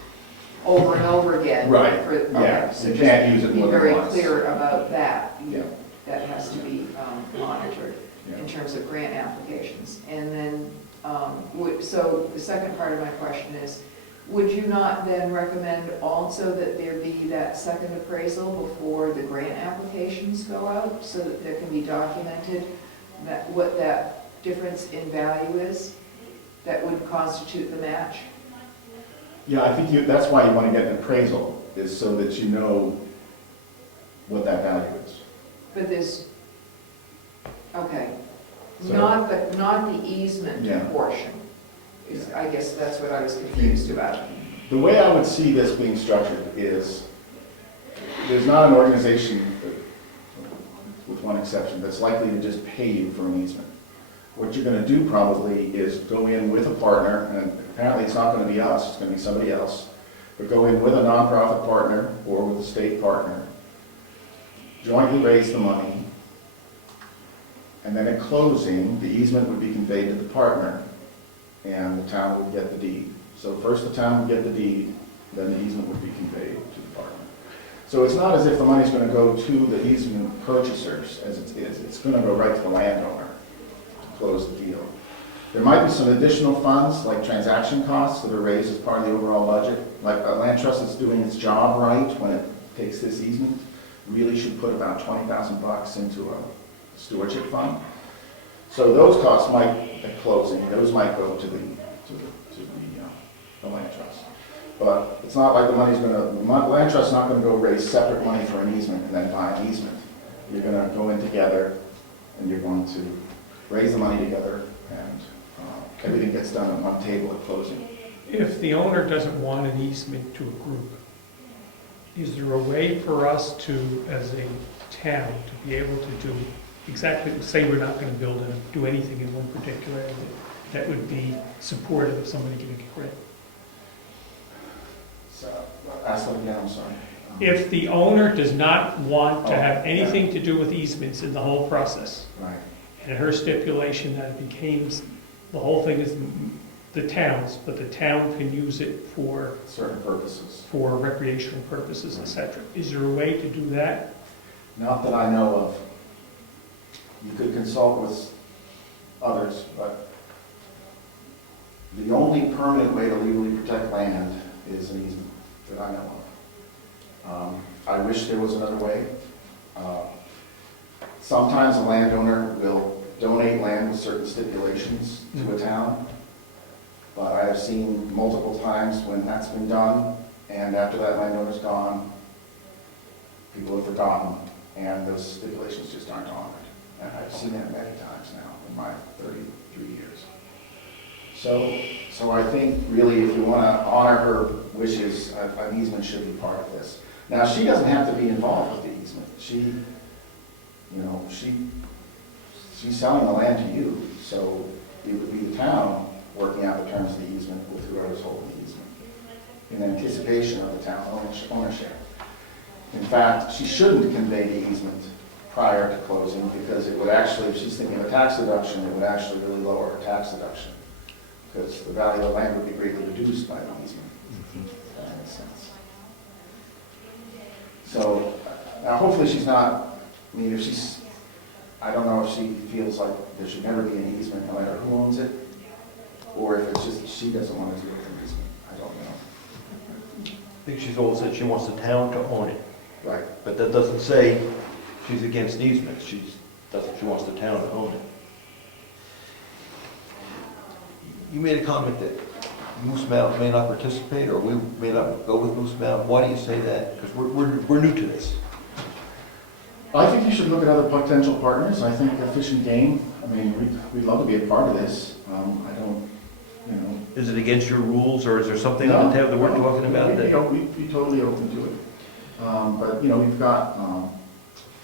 over and over again. Right, for- yeah, okay, so you just can't use it more than Be once. very clear about that. Yeah, That has to be monitored yeah. in terms of grant applications. And then, so the second part of my question is, would you not then recommend also that there be that second appraisal before the grant applications go out, so that there can be documented that, what that difference in value is that would constitute the match? Yeah, I think that's why you want to get an appraisal, is so that you know what that value is. But there's, okay, So- not the easement Yeah. portion. I guess that's what I was confused about. The way I would see this being structured is, there's not an organization, with one exception, that's likely to just pay you for an easement. What you're gonna do probably is go in with a partner, and apparently it's not gonna be us, it's gonna be somebody else, but go in with a nonprofit partner or with a state partner, jointly raise the money, and then at closing, the easement would be conveyed to the partner, and the town would get the deed. So first the town would get the deed, then the easement would be conveyed to the partner. So it's not as if the money's gonna go to the easement purchasers as it is, it's gonna go right to the landowner to close the deal. There might be some additional funds, like transaction costs, that are raised as part of the overall budget. Like a land trust that's doing its job right when it takes this easement, really should put about $20,000 into a stewardship fund. So those costs might, at closing, those might go to the land trust. But it's not like the money's gonna, land trust's not gonna go raise separate money for an easement and then buy an easement. You're gonna go in together and you're going to raise the money together, and everything gets done at one table at closing. If the owner doesn't want an easement to a group, is there a way for us to, as a town, to be able to do exactly, say we're not going to build and do anything in one particular area, that would be supportive of somebody giving a grant? So, ask that again, I'm sorry. If the owner does not want to Oh, have anything to do with easements in the whole process, Right, and her stipulation that it became, the whole thing is the town's, but the town can use it for certain purposes. recreational purposes, etc. Is there a way to do that? Not that I know of. You could consult with others, but the only permanent way to legally protect land is an easement that I know of. I wish there was another way. Sometimes a landowner will donate land with certain stipulations to a town, but I have seen multiple times when that's been done, and after that landowner's gone, people have forgotten, and those stipulations just aren't honored. And I've seen that many times now in my 33 years. So I think really if you want to honor her wishes, an easement should be part of this. Now, she doesn't have to be involved with the easement. She's selling the land to you, so it would be the town working out the terms of the easement with whoever's holding the easement in anticipation of the town ownership. In fact, she shouldn't convey the easement prior to closing, because it would actually, if she's thinking of a tax deduction, it would actually really lower her tax deduction, because the value of the land would be greatly reduced by the easement. If that makes sense. So, now hopefully she's not, I mean, if she's, I don't know if she feels like there should never be an easement, no matter who owns it, or if it's just that she doesn't want to do it with an easement. I don't know. I think she's always said she wants the town to own it, Right. but that doesn't say she's against easements. She wants the town to own it. You made a comment that Moose Mountain may not participate, or we may not go with Moose Mountain. Why do you say that? Because we're new to this. I think you should look at other potential partners. I think Fish and Game, I mean, we'd love to be a part of this. I don't, you know. Is it against your rules, or is there something on the table that we're talking about? We'd be totally open to it. But, you know, we've got,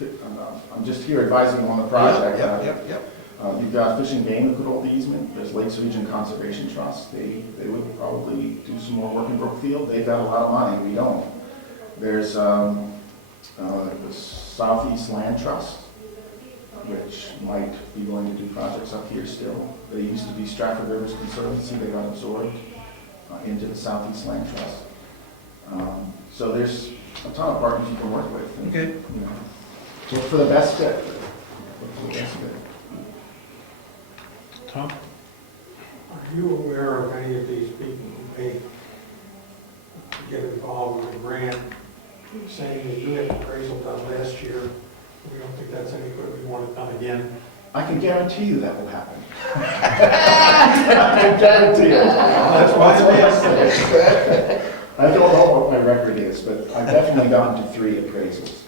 I'm just here advising you on the project. Yep. You've got Fish and Game that could hold the easement, there's Lakes Region Conservation Trust, they would probably do some more work in Brookfield, they've got a lot of money, we don't. There's the Southeast Land Trust, which might be willing to do projects up here still. They used to be Stratford Rivers Conservancy, they got absorbed into the Southeast Land Trust. So there's a ton of partners you can work with. And, Okay. you know, look for the best fit. Look for the best fit. Tom? Are you aware of any of these people who may get involved with a grant saying that you had an appraisal done last year, we don't think that's any good, we want it done again? I can guarantee you that will happen. I can guarantee it. That's why I'm asking. I don't know what my record is, but I've definitely gotten to 3 appraisals,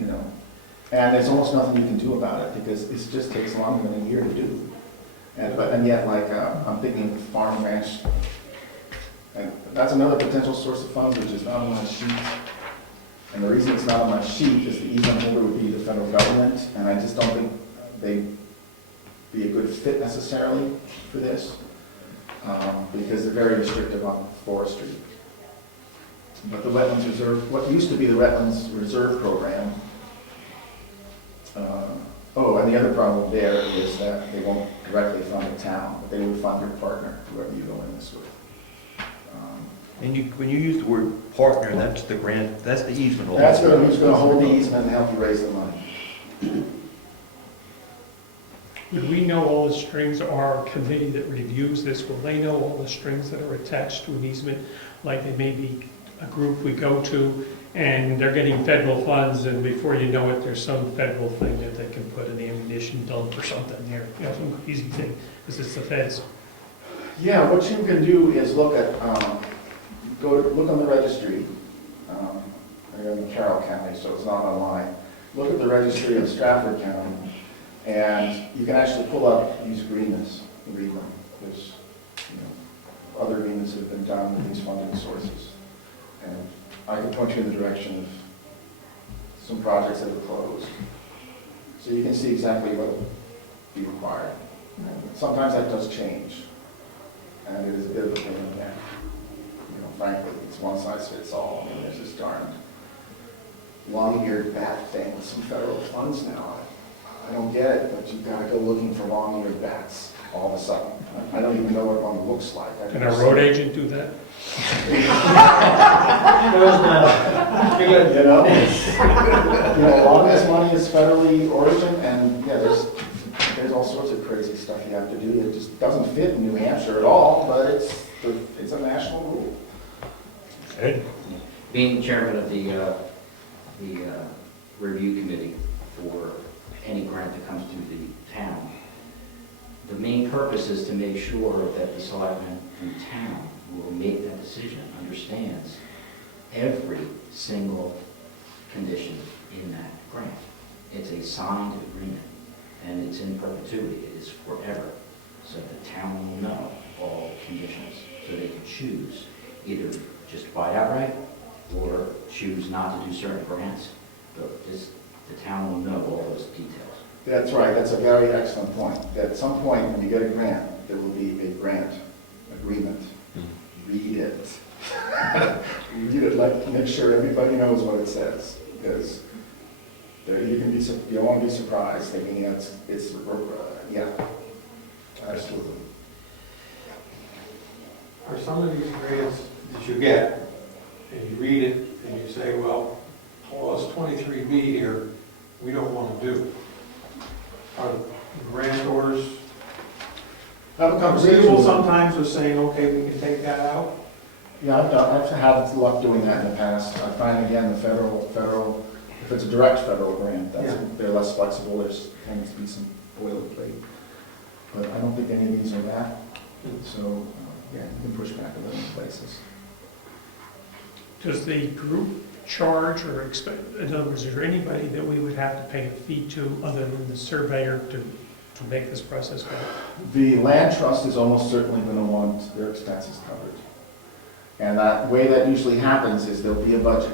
you know. And there's almost nothing you can do about it because it just takes longer than a year to do. And yet, like, I'm thinking farm ranch, and that's another potential source of funds which is not on my sheet. And the reason it's not on my sheet is the easement holder would be the federal government, and I just don't think they'd be a good fit necessarily for this, because they're very restrictive on forestry. But the Wetlands Reserve, what used to be the Wetlands Reserve Program, and the other problem there is that they won't directly fund the town, but they will fund your partner, whoever you go in this with. And when you use the word partner, that's the grant, that's the easement holder. That's who's going to hold the easement and help you raise the money. Would we know all the strings, our committee that reviews this, will they know all the strings that are attached to an easement? Like it may be a group we go to and they're getting federal funds and before you know it, there's some federal thing that they can put an ammunition dump or something there, you know, some crazy thing, because it's the feds. Yeah, what you can do is look at, look on the registry. I'm in Carroll County, so it's not online. Look at the registry of Stratford County, and you can actually pull up these agreements and read them. There's, you know, other agreements that have been done with these funding sources. And I can point you in the direction of some projects that have closed. So you can see exactly what will be required. And sometimes that does change, and it is a bit of a pain in the neck. You know, frankly, it's one size fits all. I mean, there's this darn long-eared bat thing with some federal funds now. I don't get it, but you've got to go looking for long-eared bats all of a sudden. I don't even know what one looks like. Can our road agent do that? You know, a lot of this money is federally origin, and yeah, there's all sorts of crazy stuff you have to do that just doesn't fit in New Hampshire at all, but it's a national rule. Ed? Being chairman of the review committee for any grant that comes to the town, the main purpose is to make sure that the selectmen in town will make that decision, understands every single condition in that grant. It's a signed agreement, and it's in perpetuity. It is forever. So the town will know all conditions, so they can choose either just buy outright or choose not to do certain grants. But the town will know all those details. That's right, that's a very excellent point. At some point, when you get a grant, there will be a grant agreement. Read it. Read it, make sure everybody knows what it says, because you won't be surprised thinking yeah, absolutely. Are some of these grants that you get, and you read it, and you say, well, clause 23B here, we don't want to do. Are the grant orders Have a conversation reasonable with them. sometimes with saying, okay, we can take that out? Yeah, I've had luck doing that in the past. I find, again, the federal, if it's a direct federal grant, they're less flexible, there's tends to be some boilerplate. But I don't think any of these are that, so, yeah, you can push back a little in places. Does the group charge or expect, in other words, is there anybody that we would have to pay a fee to other than the surveyor to make this process go? The land trust is almost certainly going to want their expenses covered. And that way that usually happens is there'll be a budget.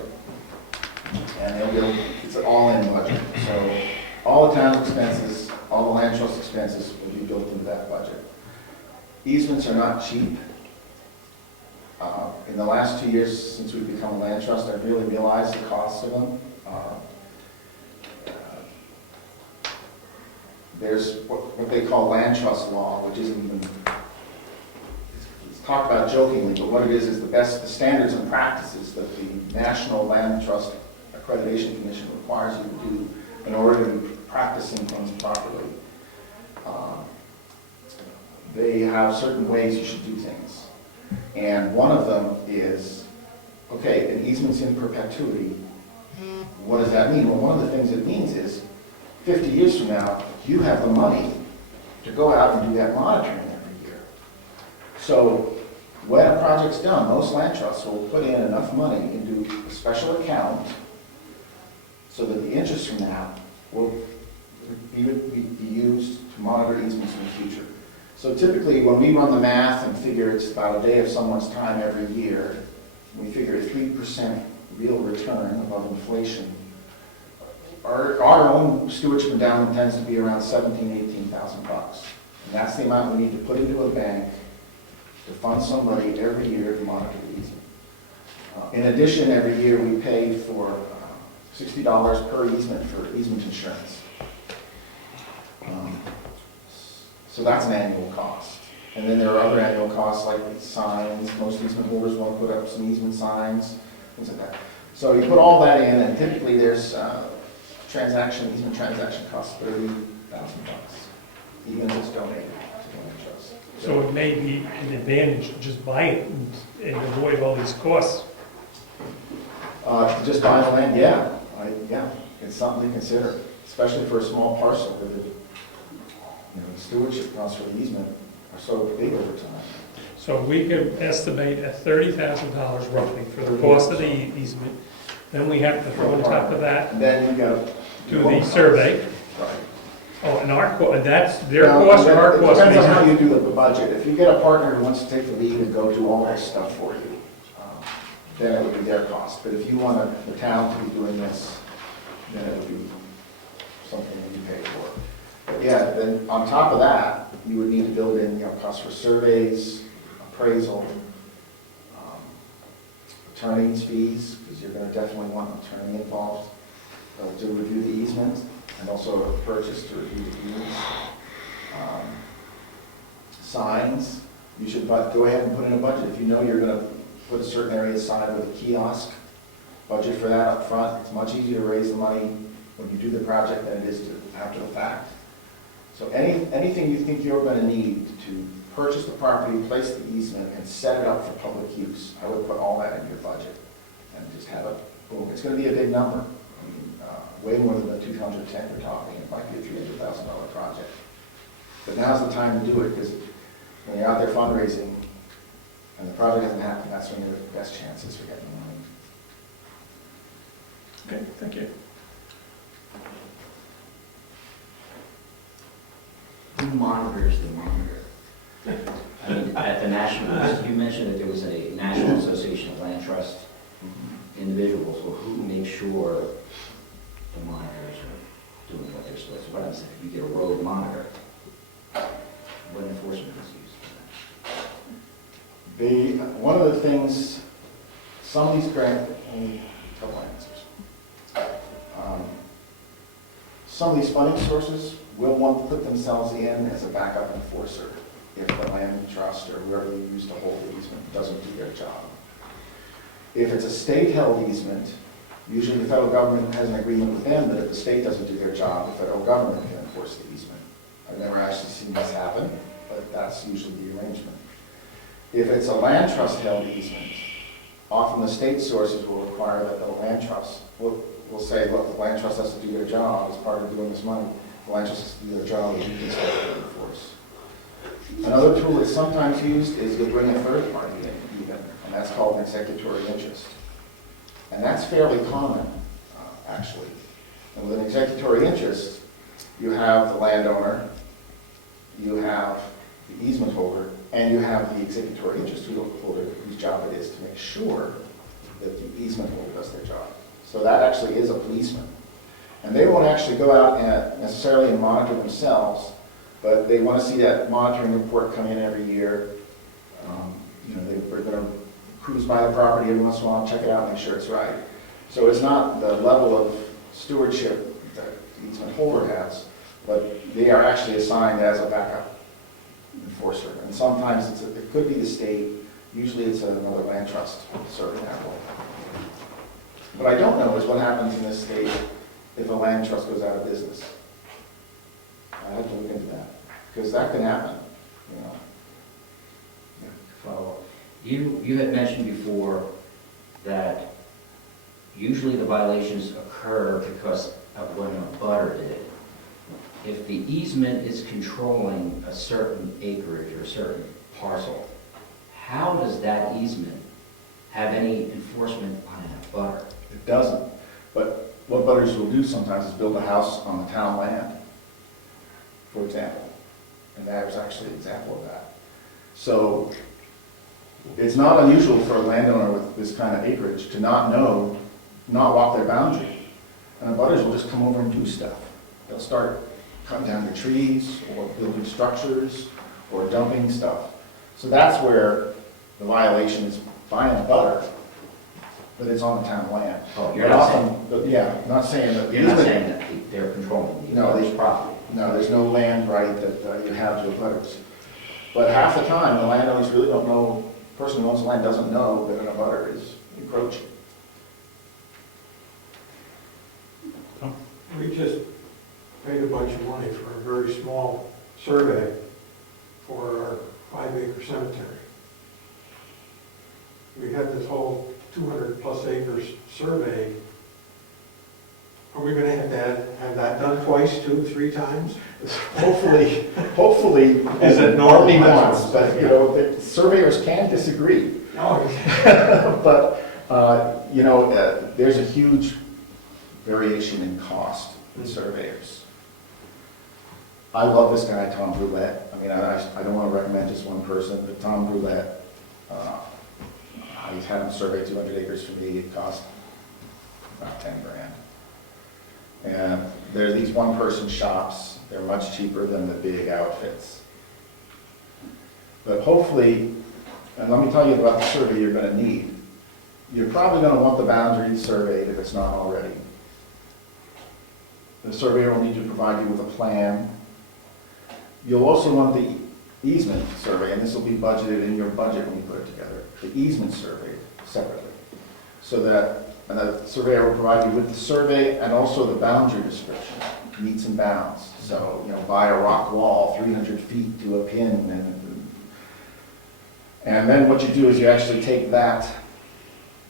And it's an all-in budget. So all the town's expenses, all the land trust expenses will be built into that budget. Easements are not cheap. In the last 2 years since we've become a land trust, I've really realized the cost of them. There's what they call land trust law, which isn't even, it's talked about jokingly, but what it is the standards and practices that the National Land Trust Accreditation Commission requires you to do in order to be practicing things properly. They have certain ways you should do things. And one of them is, okay, an easement's in perpetuity. What does that mean? Well, one of the things it means is 50 years from now, you have the money to go out and do that monitoring every year. So when a project's done, most land trusts will put in enough money into a special account so that the interest from that will be used to monitor easements in the future. So typically, when we run the math and figure it's about a day of someone's time every year, we figure a 3% real return above inflation. Our own stewardship endowment tends to be around $17,000, $18,000 bucks. And that's the amount we need to put into a bank to fund somebody every year to monitor the easement. In addition, every year we pay for $60 per easement for easement insurance. So that's an annual cost. And then there are other annual costs like signs. Most easement holders want to put up some easement signs, things like that. So you put all that in, and typically there's easement transaction costs $30,000, even if it's donated to land trust. So it may be an advantage to just buy it and avoid all these costs. Just buying the land, yeah, it's something to consider, especially for a small parcel where the stewardship costs for the easement are so big over time. So we could estimate at $30,000 roughly for the cost of the easement. Then we have to throw on top of that, And then you got do the survey. Right. Oh, and that's their cost or our It cost? depends on how you do the budget. If you get a partner who wants to take the lead and go do all this stuff for you, then it would be their cost. But if you want the town to be doing this, then it would be something that you pay for. But yeah, then on top of that, you would need to build in, costs for surveys, appraisal, attorney's fees, because you're going to definitely want an attorney involved to review the easement, and also a purchase to review the deeds. Signs, you should go ahead and put in a budget. If you know you're going to put a certain area aside with a kiosk, budget for that up front. It's much easier to raise the money when you do the project than it is after the fact. So anything you think you're going to need to purchase the property, place the easement, and set it up for public use, I would put all that in your budget and just have it, boom. It's going to be a big number. I mean, way more than the 210 you're talking. It might be a $300,000 project. But now's the time to do it, because when you're out there fundraising and the project doesn't happen, that's when you have the best chances for getting the money. Okay, thank you. Who monitors the monitor? I mean, at the national, you mentioned that there was a National Association of Land Trust individuals. Well, who makes sure the monitors are doing what they're supposed to? What I'm saying, if you get a road monitor, what enforcement is used for that? One of the things, some of these grants, a couple answers. Some of these funding sources will want to put themselves in as a backup enforcer if the land trust or whoever they use to hold the easement doesn't do their job. If it's a state-held easement, usually the federal government has an agreement with them that if the state doesn't do their job, the federal government can enforce the easement. I've never actually seen this happen, but that's usually the arrangement. If it's a land trust held easement, often the state sources will require that the land trust will say, look, the land trust has to do their job as part of doing this money. The land trust has to do their job, and you can start to enforce. Another tool that's sometimes used is you'll bring a third party in even, and that's called an executory interest. And that's fairly common, actually. And with an executory interest, you have the landowner, you have the easement holder, and you have the executory interest holder whose job it is to make sure that the easement holder does their job. So that actually is a policeman. And they won't actually go out and necessarily monitor themselves, but they want to see that monitoring report come in every year. You know, they're going to cruise by the property every once in a while, check it out, make sure it's right. So it's not the level of stewardship that the easement holder has, but they are actually assigned as a backup enforcer. And sometimes it could be the state, usually it's another land trust serving that role. What I don't know is what happens in this state if a land trust goes out of business. I have to look into that, because that can happen, you know. Follow up. You had mentioned before that usually the violations occur because of when a butter did it. If the easement is controlling a certain acreage or a certain parcel, how does that easement have any enforcement on that butter? It doesn't. But what butters will do sometimes is build a house on the town land, for example. And that is actually an example of that. So it's not unusual for a landowner with this kind of acreage to not walk their boundary. And the butters will just come over and do stuff. They'll start cutting down the trees or building structures or dumping stuff. So that's where the violation is buying a butter, but it's on the town land. Oh, you're But not often, yeah, not saying that. You're not saying that they're controlling the No, other's property? No, there's no land right that you have to abutters. But half the time, the landowners really don't know, the person who owns the land doesn't know that an abutter is encroaching. We just paid a bunch of money for a very small survey for our 5-acre cemetery. We had this whole 200+ acres survey. Are we gonna have that done twice, 2, 3 times? Hopefully, Is it normal? only once, but you know, the surveyors can disagree. No. But, you know, there's a huge variation in cost in surveyors. I love this guy, Tom Brulette. I mean, I don't want to recommend just one person, but Tom Brulette, he's had him survey 200 acres for me. It cost about 10 grand. And there are these one-person shops. They're much cheaper than the big outfits. But hopefully, and let me tell you about the survey you're going to need. You're probably going to want the boundaries surveyed if it's not already. The surveyor will need to provide you with a plan. You'll also want the easement survey, and this will be budgeted in your budget when you put it together. The easement survey separately. So that and the surveyor will provide you with the survey and also the boundary description, meets and bounds. So, you know, by a rock wall, 300 feet to a pin. And then what you do is you actually take that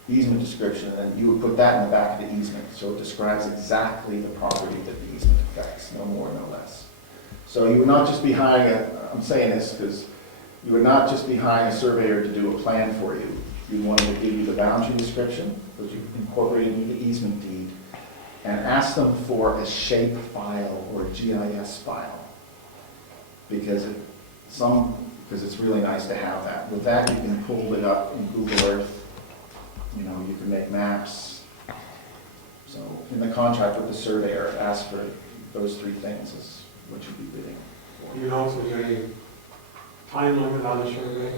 easement description and you would put that in the back of the easement. So it describes exactly the property that the easement affects, no more, no less. So you would not just be hiring I'm saying this because you would not just be hiring a surveyor to do a plan for you. You want them to give you the boundary description, which you incorporate into the easement deed, and ask them for a shape file or a GIS file. Because it's really nice to have that. With that, you can pull it up in Google Earth. You know, you can make maps. So in the contract with the surveyor, ask for those 3 things is what you'd be bidding for. You know if there's any time limit on the survey?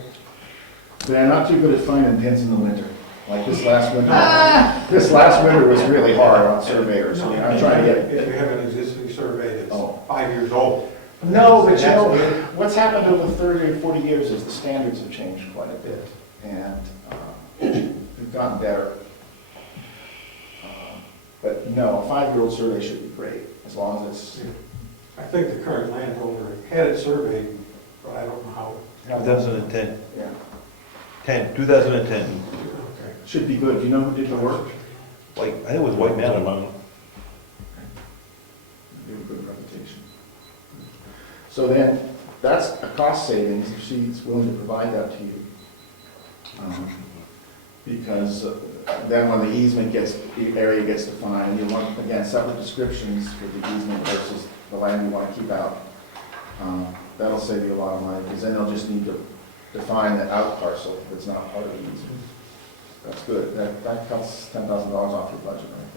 They're not too good at finding pins in the winter. Like this last winter. This last winter was really hard on surveyors. I mean, I'm trying to get. If you have an existing survey that's Oh. 5 years old. No, but you know, what's happened over 30 or 40 years is the standards have changed quite a bit. And they've gotten better. But no, a 5-year-old survey should be great, as long as it's. I think the current landowner had it surveyed, but I don't know how. 2010. Yeah, 2010. Okay. should be good. Do you know who did the work? I think it was White Mountain. They have a good reputation. So then, that's a cost savings if she's willing to provide that to you. Because then when the easement the area gets defined, you want, again, separate descriptions for the easement versus the land you want to keep out. That'll save you a lot of money, because then they'll just need to define the out parcel if it's not part of the easement. That's good. That cuts $10,000 off your budget right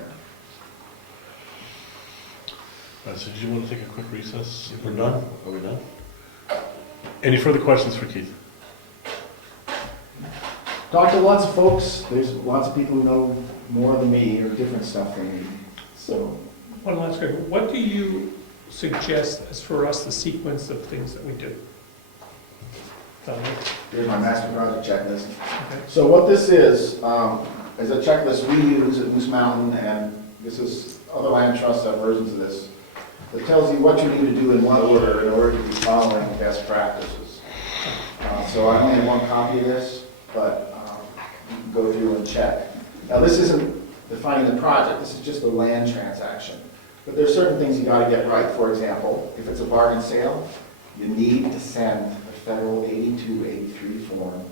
there. So did you want to take a quick recess? If we're done, are we done? Any further questions for Keith? Talked to lots of folks. There's lots of people who know more than me or different stuff than me. So, One last question, what do you suggest as for us the sequence of things that we do? Done. here's my master project checklist. Okay. So what this is a checklist we use at Moose Mountain, and this is, other land trusts have versions of this, that tells you what you need to do in what order in order to be following best practices. So I only have one copy of this, but you can go through and check. Now, this isn't defining the project, this is just the land transaction. But there's certain things you gotta get right. For example, if it's a bargain sale, you need to send a federal 8283 form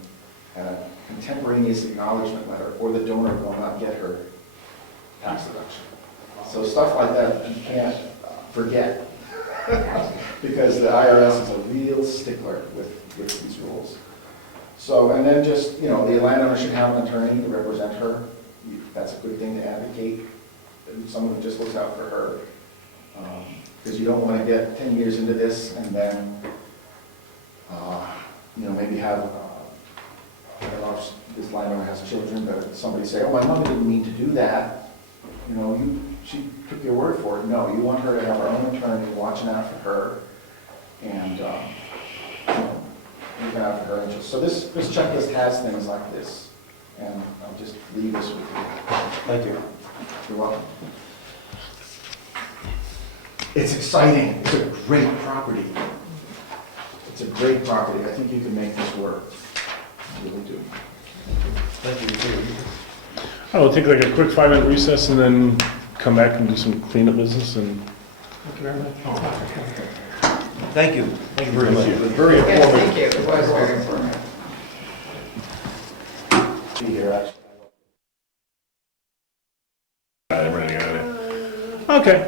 and a contemporaneous acknowledgement letter, or the donor will not get her tax deduction. So stuff like that you can't forget, because the IRS is a real stickler with these rules. So, and then just, the landowner should have an attorney to represent her. That's a good thing to advocate, someone who just looks out for her. Because you don't want to get 10 years into this and then, maybe have, I don't know if this landowner has children, but somebody say, oh, my mother didn't mean to do that. She took your word for it. No, you want her to have her own attorney watching out for her and looking out for her interests. So this checklist has things like this, and I'll just leave this with you. Thank you. You're welcome. It's exciting. It's a great property. It's a great property. I think you can make this work. I really do. Thank you. We'll take like a quick 5-minute recess and then come back and do some cleanup business and. Thank you very much. Thank you. Thank you very much. Thank It you. was very Yes, informative. thank you, it was very informative. Be here, actually. I'm ready to go. Okay.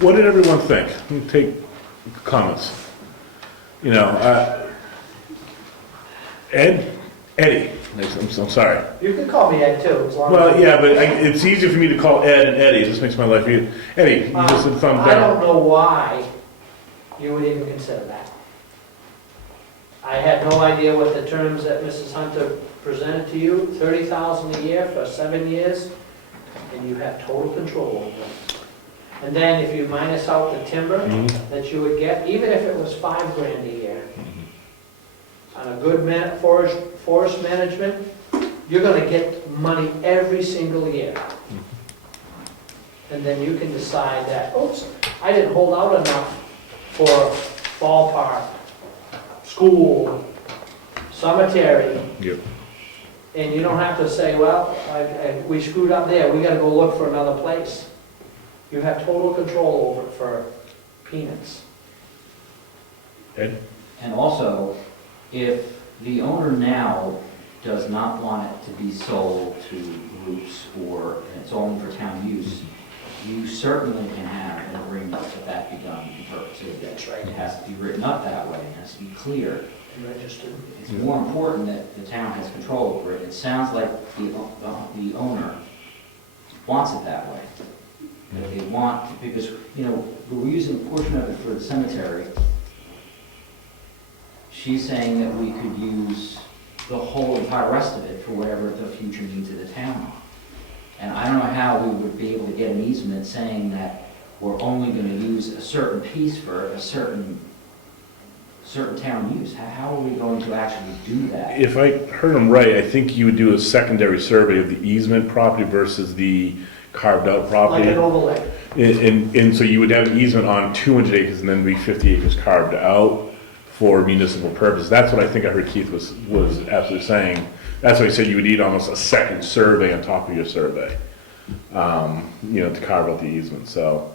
What did everyone think? Take comments. Eddie. I'm sorry. You can call me Ed too, as long as. Well, yeah, but it's easier for me to call Ed and Eddie. It just makes my life easier. Eddie, you just said thumbs I don't down. know why you would even consider that. I had no idea what the terms that Mrs. Hunter presented to you, $30,000 a year for 7 years, and you have total control over it. And then if you minus out the timber Mhm. that you would get, even if it was $5,000 a year, on a good forest management, you're gonna get money every single year. And then you can decide that, oops, I didn't hold out enough for ballpark, school, cemetery, Yep. and you don't have to say, well, we screwed up there, we gotta go look for another place. You have total control over it for peanuts. Ed? And also, if the owner now does not want it to be sold to groups or it's only for town use, you certainly can have an agreement that be done in perpetuity. That's right. It has to be written up that way, it has to be clear. And registered. It's more important that the town has control over it. It sounds like the owner wants it that way. That they want, because, we're using a portion of it for the cemetery. She's saying that we could use the whole entire rest of it for whatever the future needs of the town are. And I don't know how we would be able to get an easement saying that we're only gonna use a certain piece for a certain town use. How are we going to actually do that? If I heard him right, I think you would do a secondary survey of the easement property versus the carved out Like property. an overlay. And so you would have an easement on 200 acres and then be 50 acres carved out for municipal purpose. That's what I think I heard Keith was absolutely saying. That's why he said you would need almost a second survey on top of your survey, to carve out the easement. So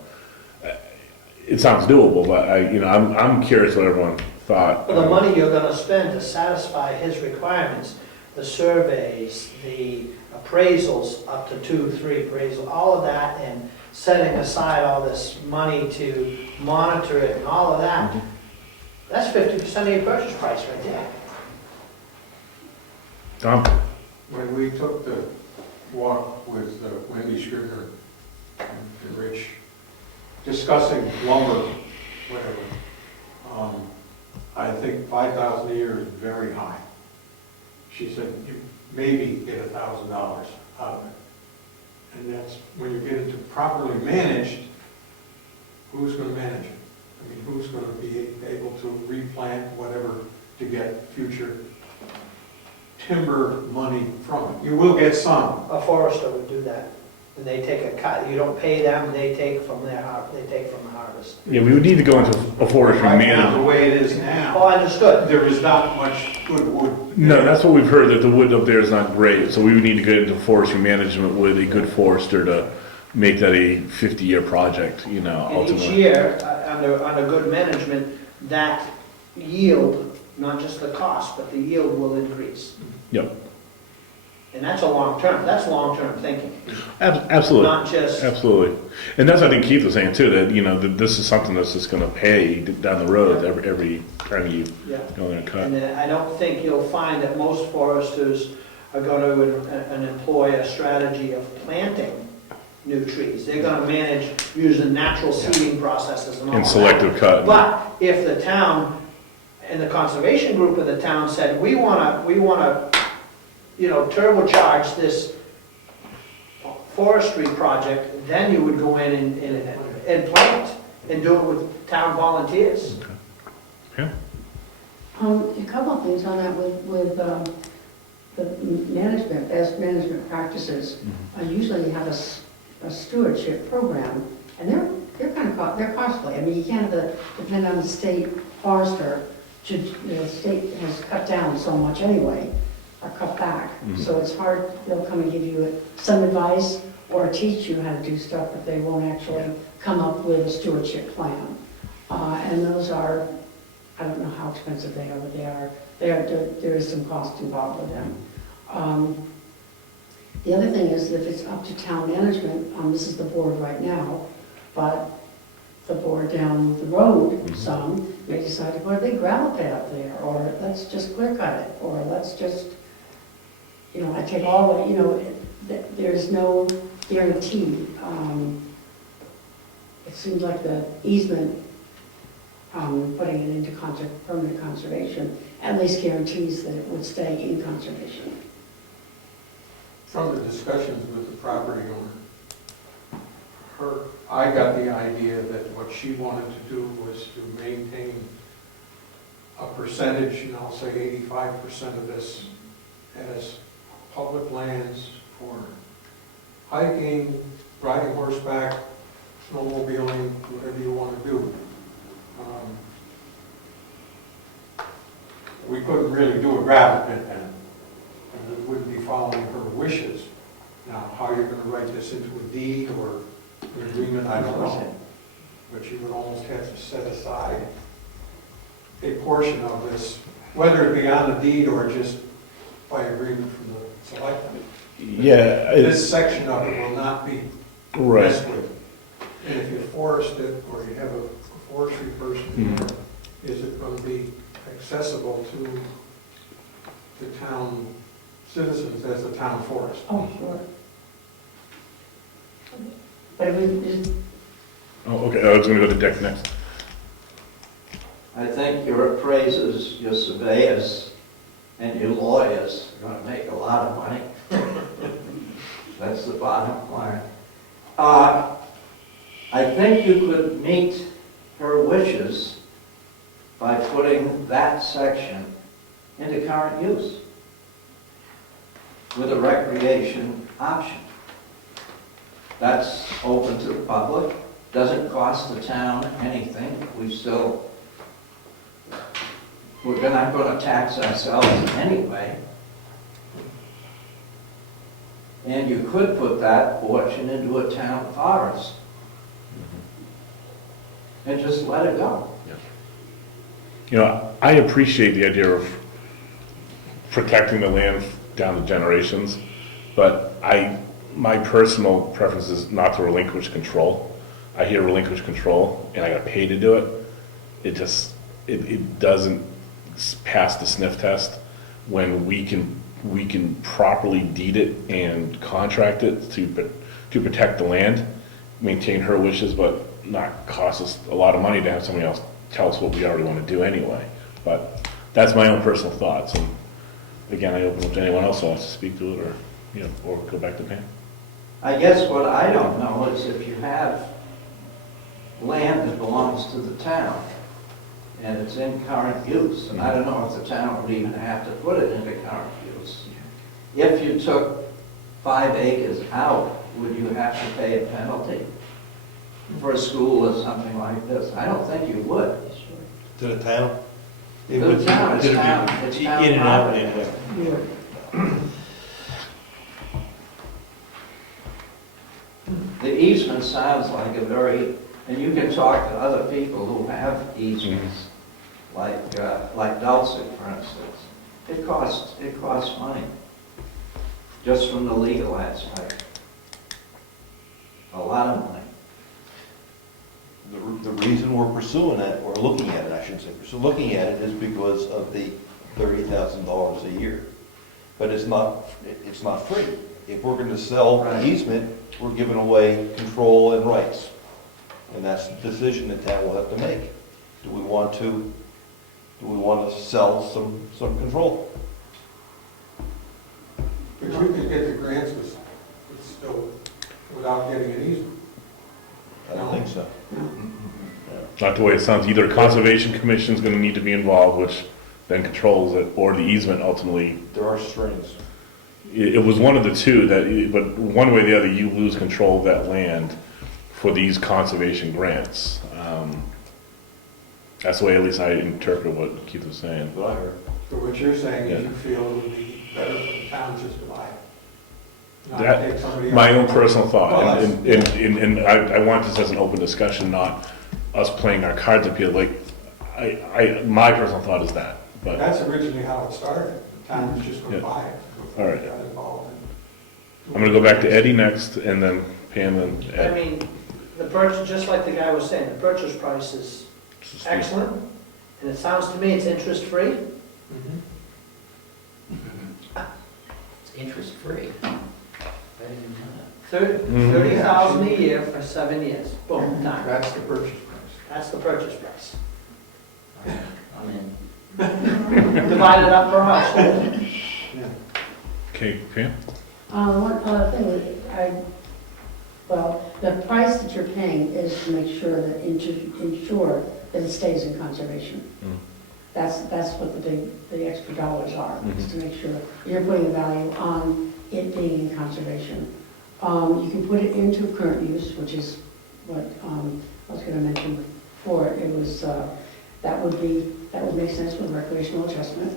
it sounds doable, but I'm curious what everyone thought. Well, the money you're gonna spend to satisfy his requirements, the surveys, the appraisals, up to 2, 3 appraisals, all of that, and setting aside all this money to monitor it and all of that, that's 50% of your purchase price right there. Tom? when we took the walk with Wendy Scrivener and Rich, discussing lumber, whatever, I think 5,000 a year is very high. She said, you maybe get $1,000 out of it. And that's, when you get into properly managed, who's going to manage it? I mean, who's going to be able to replant whatever to get future timber money from it? You will get some. A forester would do that, and they take a cut, you don't pay them, they take from the harvest. Yeah, we would need to go into a forestry Right now, the management. way it is now, Oh, understood. there is not much good wood. No, that's what we've heard, that the wood up there is not great, so we would need to get into forestry management with a good forester to make that a 50-year project, you know, And each ultimately. year, under good management, that yield, not just the cost, but the yield will increase. Yep, And that's a long-term, that's long-term thinking, absolutely. not just, Absolutely. And that's, I think Keith was saying too, that, you know, that this is something that's just gonna pay down the road every time you yeah. go there and cut. And I don't think you'll find that most foresters are going to employ a strategy of planting new trees. They're going to manage using natural seeding processes and all And that. selective cut. But if the town and the conservation group of the town said, we want to, you know, turbocharge this forestry project, then you would go in and plant and do it with town volunteers. Yeah. A couple of things on that with the management, best management practices. Usually you have a stewardship program, and they're kind of, they're costly. I mean, you can't depend on the state forester, the state has cut down so much anyway, or cut back. So it's hard, they'll come and give you some advice or teach you how to do stuff, but they won't actually come up with a stewardship plan. And those are, I don't know how expensive they are, but there is some cost involved with them. The other thing is, if it's up to town management, this is the board right now, but the board down the road, some may decide to put a big gravel pit up there, or let's just clear cut it, or let's just, you know, I take all the, you know, there's no guarantee. It seems like the easement, putting it into permanent conservation, at least guarantees that it would stay in conservation. From the discussions with the property owner, I got the idea that what she wanted to do was to maintain a percentage, and I'll say 85% of this, as public lands for hiking, riding horseback, snowmobiling, whatever you want to do. We couldn't really do a gravel pit then, and it wouldn't be following her wishes. Now, how you're going to write this into a deed or an agreement, I don't know. But you would almost have to set aside a portion of this, whether it be on the deed or just by agreement from the selectmen. Yeah, This section of it will not be right. messed with. And if you forest it, or you have a forestry person there, is it going to be accessible to the town citizens as the town forest? Oh, sure. But it was, Oh, okay, I was gonna go to Dick next. I think your appraisers, your surveyors, and your lawyers are gonna make a lot of money. That's the bottom line. I think you could meet her wishes by putting that section into current use with a recreation option. That's open to the public, doesn't cost the town anything. We're not going to tax ourselves anyway. And you could put that portion into a town forest and just let it go. You know, I appreciate the idea of protecting the land down the generations, but my personal preference is not to relinquish control. I hear relinquish control, and I got paid to do it. It doesn't pass the sniff test when we can we can properly deed it and contract it to protect the land, maintain her wishes, but not cost us a lot of money to have somebody else tell us what we already want to do anyway. But that's my own personal thoughts, and again, I open up to anyone else who wants to speak to it, or, you know, or go back to Pam. I guess what I don't know is if you have land that belongs to the town and it's in current use, and I don't know if the town would even have to put it into current use. If you took 5 acres out, would you have to pay a penalty for a school or something like this? I don't think you would. To the town? To the town, it's town, it's town In and out, property. yeah. The easement sounds like a very, and you can talk to other people who have easements, like Dulcie, for instance. It costs money, just from the legal aspect. A lot of money. The reason we're pursuing it, or looking at it, I shouldn't say, we're looking at it is because of the $30,000 a year. But it's not free. If we're gonna sell Right. the easement, we're giving away control and rights. And that's the decision the town will have to make. Do we want to sell some control? But you could get the grants with still, without getting an easement. I don't think so. Not the way it sounds, either a conservation commission's gonna need to be involved, which then controls it, or the easement ultimately. There are strings. It was one of the two, but one way or the other, you lose control of that land for these conservation grants. That's the way at least I interpret what Keith was saying. But I heard. So what you're saying is Yeah. you feel it would be better for the town just to buy it? Not That- take somebody My own else's- personal thought, Well, and I want this as an open discussion, not us playing our cards up here, like, my personal thought is that, but, That's originally how it started. The town was just gonna Yeah. buy it before All it right. got involved. I'm gonna go back to Eddie next, and then Pam and I Ed. mean, the purchase, just like the guy was saying, the purchase price is excellent, and it sounds to me it's interest-free. Mhm. It's interest-free. I didn't even know Mhm. 30,000 a year for 7 years, boom, done. That's the purchase price. That's the purchase price. that. I'm in. Divide it up per household. Okay, Pam? One other thing, well, the price that you're paying is to make sure that, ensure that it stays in conservation. Mm. That's what the extra dollars are, is Mhm. to make sure you're putting a value on it being in conservation. You can put it into current use, which is what I was gonna mention before. It was, that would make sense with recreational adjustment.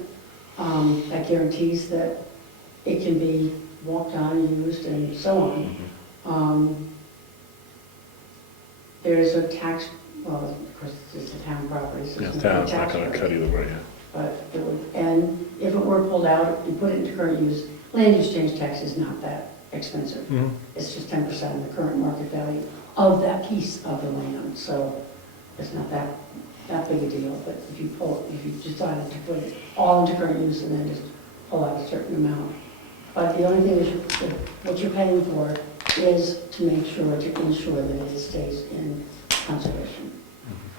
That guarantees that it can be walked on, used, and so on. There's a tax, well, of course, it's a town property, so Yeah, it's town's a not tax gonna rate. cut either way, yeah. But it would, and if it were pulled out and put it into current use, land use change tax is not that expensive. Mhm. It's just 10% of the current market value of that piece of the land, so it's not that big a deal. But if you decided to put it all into current use and then just pull out a certain amount. But the only thing is, what you're paying for is to make sure, to ensure that it stays in conservation.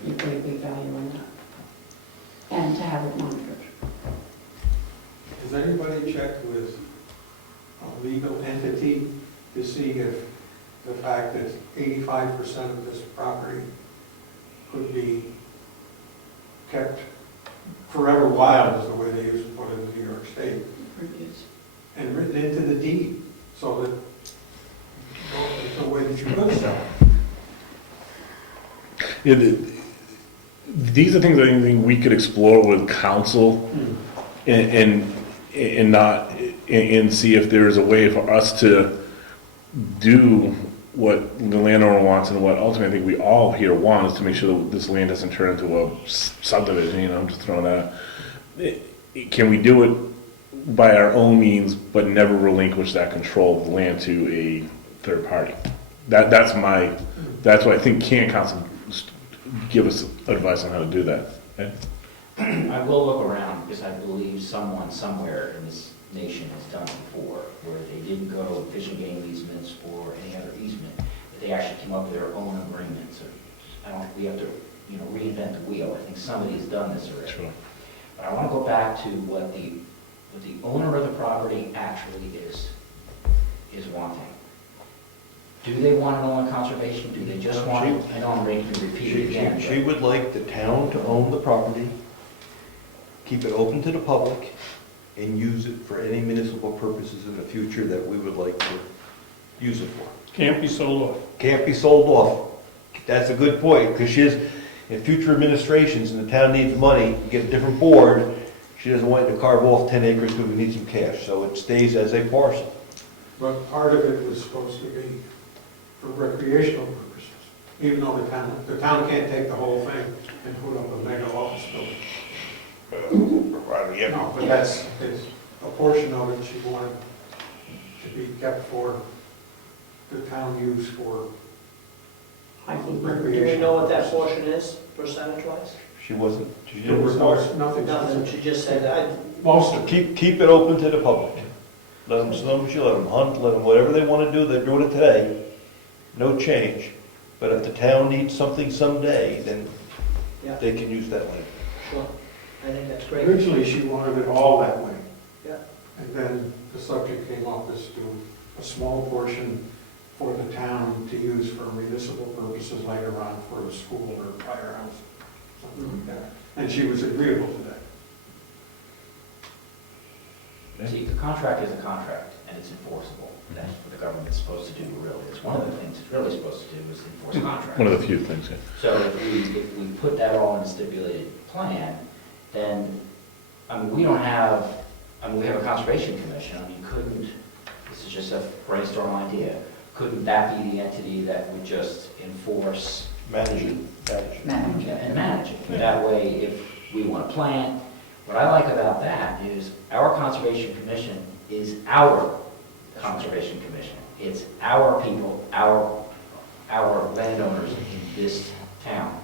You put a big value on that. And to have it monitored. Has anybody checked with a legal entity to see if the fact that 85% of this property could be kept forever wild, is the way they used to put it in New York State, and written into the deed, so that there's no way that you could sell it? Yeah, these are things I think we could explore with council and not, and see if there is a way for us to do what the landowner wants and what ultimately I think we all here want is to make sure that this land doesn't turn into a subdivision, you know, I'm just throwing that out. Can we do it by our own means, but never relinquish that control of the land to a third party? That's what I think council give us advice on how to do that. Ed? I will look around because I believe someone somewhere in this nation has done before, where they didn't go fishing game easements or any other easement, but they actually came up with their own agreement. So I don't think we have to, reinvent the wheel. I think somebody has done this already. Sure. But I want to go back to what the owner of the property actually is wanting. Do they want it on conservation? Do they just want it? I know I'm making you repeat it again. She would like the town to own the property, keep it open to the public, and use it for any municipal purposes in the future that we would like to use it for. Can't be sold off. Can't be sold off. That's a good point, because she is, in future administrations, and the town needs money, get a different board, she doesn't want to carve off 10 acres because we need some cash, so it stays as a parcel. But part of it was supposed to be for recreational purposes, even though the town can't take the whole thing and put up a mega office building. No, but that's a portion of it she wanted to be kept for the town use for I think Do we recreation. know what that portion is, percentage-wise? She wasn't, she There didn't was report. nothing Nothing, specific. she just said, Most of it. Keep it open to the public. Let them swim, she let them hunt, let them, whatever they want to do, they're doing it today. No change. But if the town needs something someday, then Yeah. they can use that land. sure, I think that's great. Originally, she wanted it all that way. Yeah. And then the subject came up as to a small portion for the town to use for municipal purposes later on for a school or a firehouse, something like that. And she was agreeable to that. See, the contract is a contract, and it's enforceable. That's what the government's supposed to do, really. It's one of the things it's really supposed to do is enforce contracts. One of the few things, yeah. So if we put that all in a stipulated plan, then, we don't have, we have a conservation commission. This is just a brainstorm idea. Couldn't that be the entity that would just enforce? Manage it. And manage it. That way, if we want to plant, what I like about that is our conservation commission is our conservation commission. It's our people, our landowners in this town.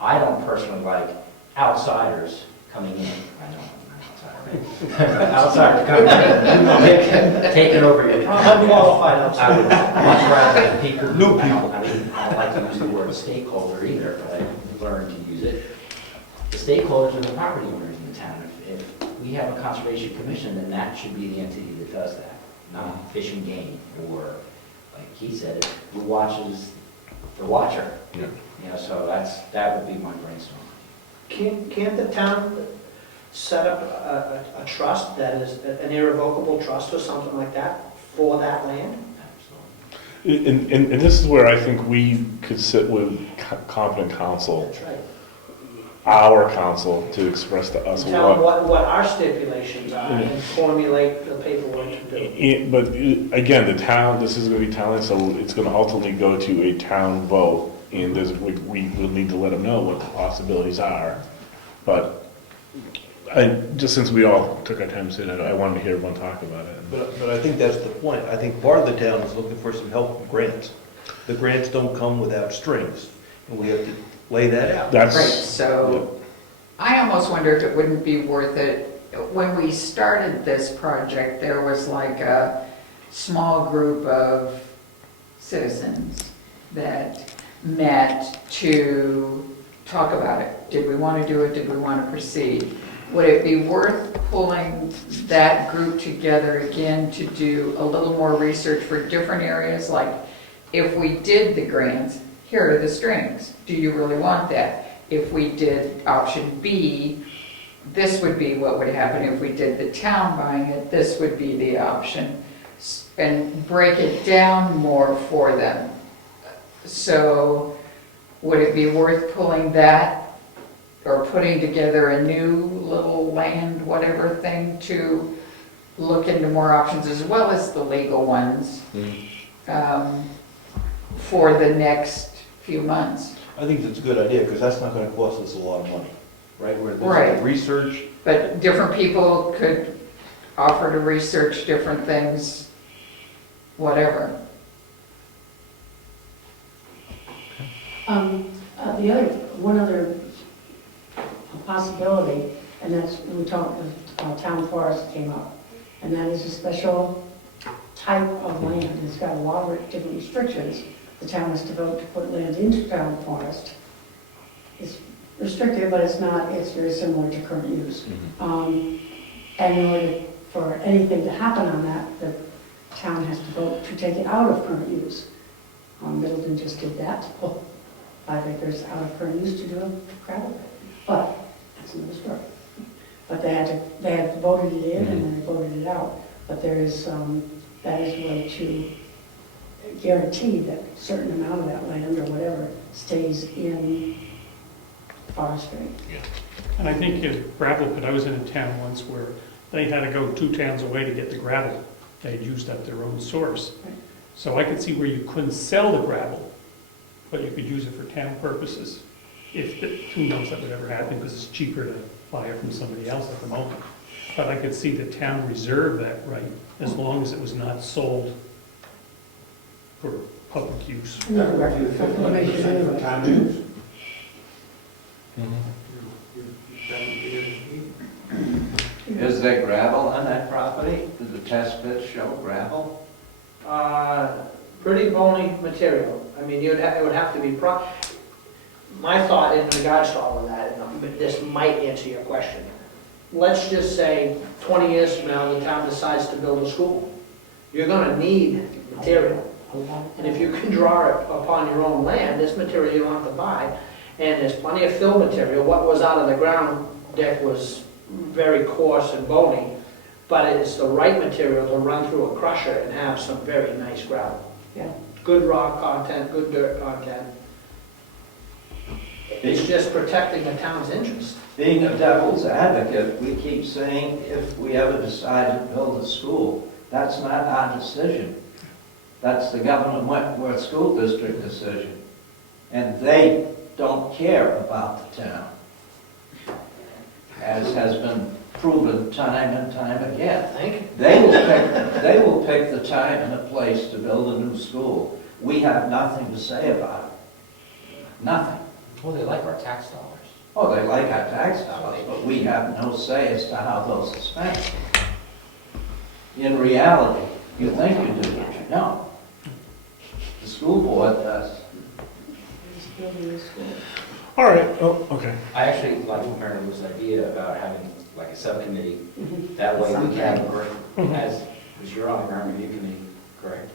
I don't personally like outsiders coming in. I know I'm an outsider. Outsiders coming in, taking over your property. Unqualified I outside. would much rather than people. New people. I don't like to use the word stakeholder either, but I've learned to use it. The stakeholders are the property owners in the town. If we have a conservation commission, then that should be the entity that does that, not Fish and Game, or, like he said, who watches the watcher. Yeah. So that would be my brainstorm. Can't the town set up a trust that is an irrevocable trust or something like that for that land? Absolutely. And this is where I think we could sit with competent counsel, That's right. our counsel, to express to us Tell them what. what our stipulations are and formulate the paperwork to do. But again, the town, this is going to be town, so it's going to ultimately go to a town vote, and we will need to let them know what the possibilities are. But just since we all took our time to say that, I wanted to hear everyone talk about it. But I think that's the point. I think part of the town is looking for some help from grants. The grants don't come without strings, and we have to lay that out. That's. Right, so I almost wonder if it wouldn't be worth it. When we started this project, there was like a small group of citizens that met to talk about it. Did we want to do it? Did we want to proceed? Would it be worth pulling that group together again to do a little more research for different areas? Like, if we did the grants, here are the strings. Do you really want that? If we did option B, this would be what would happen. If we did the town buying it, this would be the option. And break it down more for them. So would it be worth pulling that or putting together a new little land, whatever thing, to look into more options as well as the legal ones for the next few months? I think that's a good idea, because that's not going to cost us a lot of money, right? Where Right. there's research. But different people could offer to research different things, whatever. One other possibility, and that's, we talked, town forest came up, And that is a special type of land. It's got a lot of different restrictions. The town has to vote to put land into town forest. It's restricted, but it's not, it's very similar to current use. And in order for anything to happen on that, the town has to vote to take it out of current use. Middleton just did that, to pull 5 acres out of current use to do a gravel pit. But that's another story. But they had voted it in and then they voted it out. But there is, that is a way to guarantee that a certain amount of that land or whatever stays in forestry. And I think in gravel pit, I was in a town once where they had to go 2 towns away to get the gravel. They had used up their own source. Right. So I could see where you couldn't sell the gravel, but you could use it for town purposes. Who knows that would ever happen, because it's cheaper to buy it from somebody else at the moment. But I could see the town reserve that right, as long as it was not sold for public use. Another record, information For anyway. town use. That would be it. Is there gravel on that property? Do the test pits show gravel? Pretty bony material. I mean, it would have to be my thought in regards to all of that, and this might answer your question. Let's just say 20 years from now, the town decides to build a school. You're gonna need material. And if you can draw it upon your own land, this material you don't have to buy, and there's plenty of fill material. What was out of the ground deck was very coarse and bony, but it's the right material to run through a crusher and have some very nice gravel. Yeah. Good rock content, good dirt content. It's just protecting the town's interest. Being a devil's advocate, we keep saying if we ever decide to build a school, that's not our decision. That's the Wentworth School District decision. And they don't care about the town, as has been proven time and time again. Thank you. They will pick the time and the place to build a new school. We have nothing to say about it. Nothing. Well, they like our tax dollars. Oh, they like our tax dollars, but we have no say as to how those are spent. In reality, you think you do, but you don't. The school board does. It's building a school. All right, oh, okay. I actually like Mary Lou's idea about having like a subcommittee. That way we can, as, because you're on the ground review committee, correct?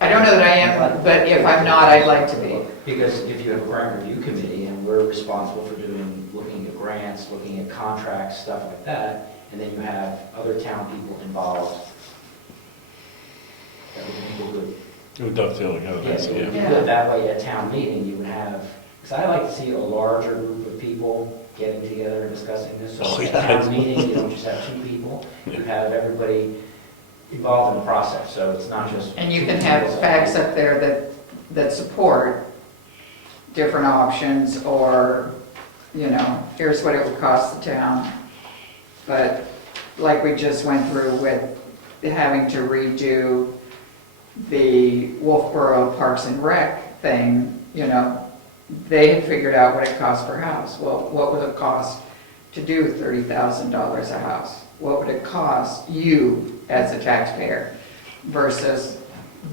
I don't know that I am, but if I'm not, I'd like to be. Because if you have a grant review committee and we're responsible for looking at grants, looking at contracts, stuff like that, and then you have other town people involved, that would be good. It would dovetail together, Yes, it would be Yeah. good. That way at town meeting, you would have, because I like to see a larger group of people getting together and discussing this. So Oh, at yeah. town meeting, you don't just have 2 people, you have everybody involved in the process, so it's not just. And you 2 can have people. facts up there that support different options, or, here's what it would cost the town. But like we just went through with having to redo the Wolfboro Parks and Rec thing, they had figured out what it cost per house. Well, what would it cost to do $30,000 a house? What would it cost you as a taxpayer versus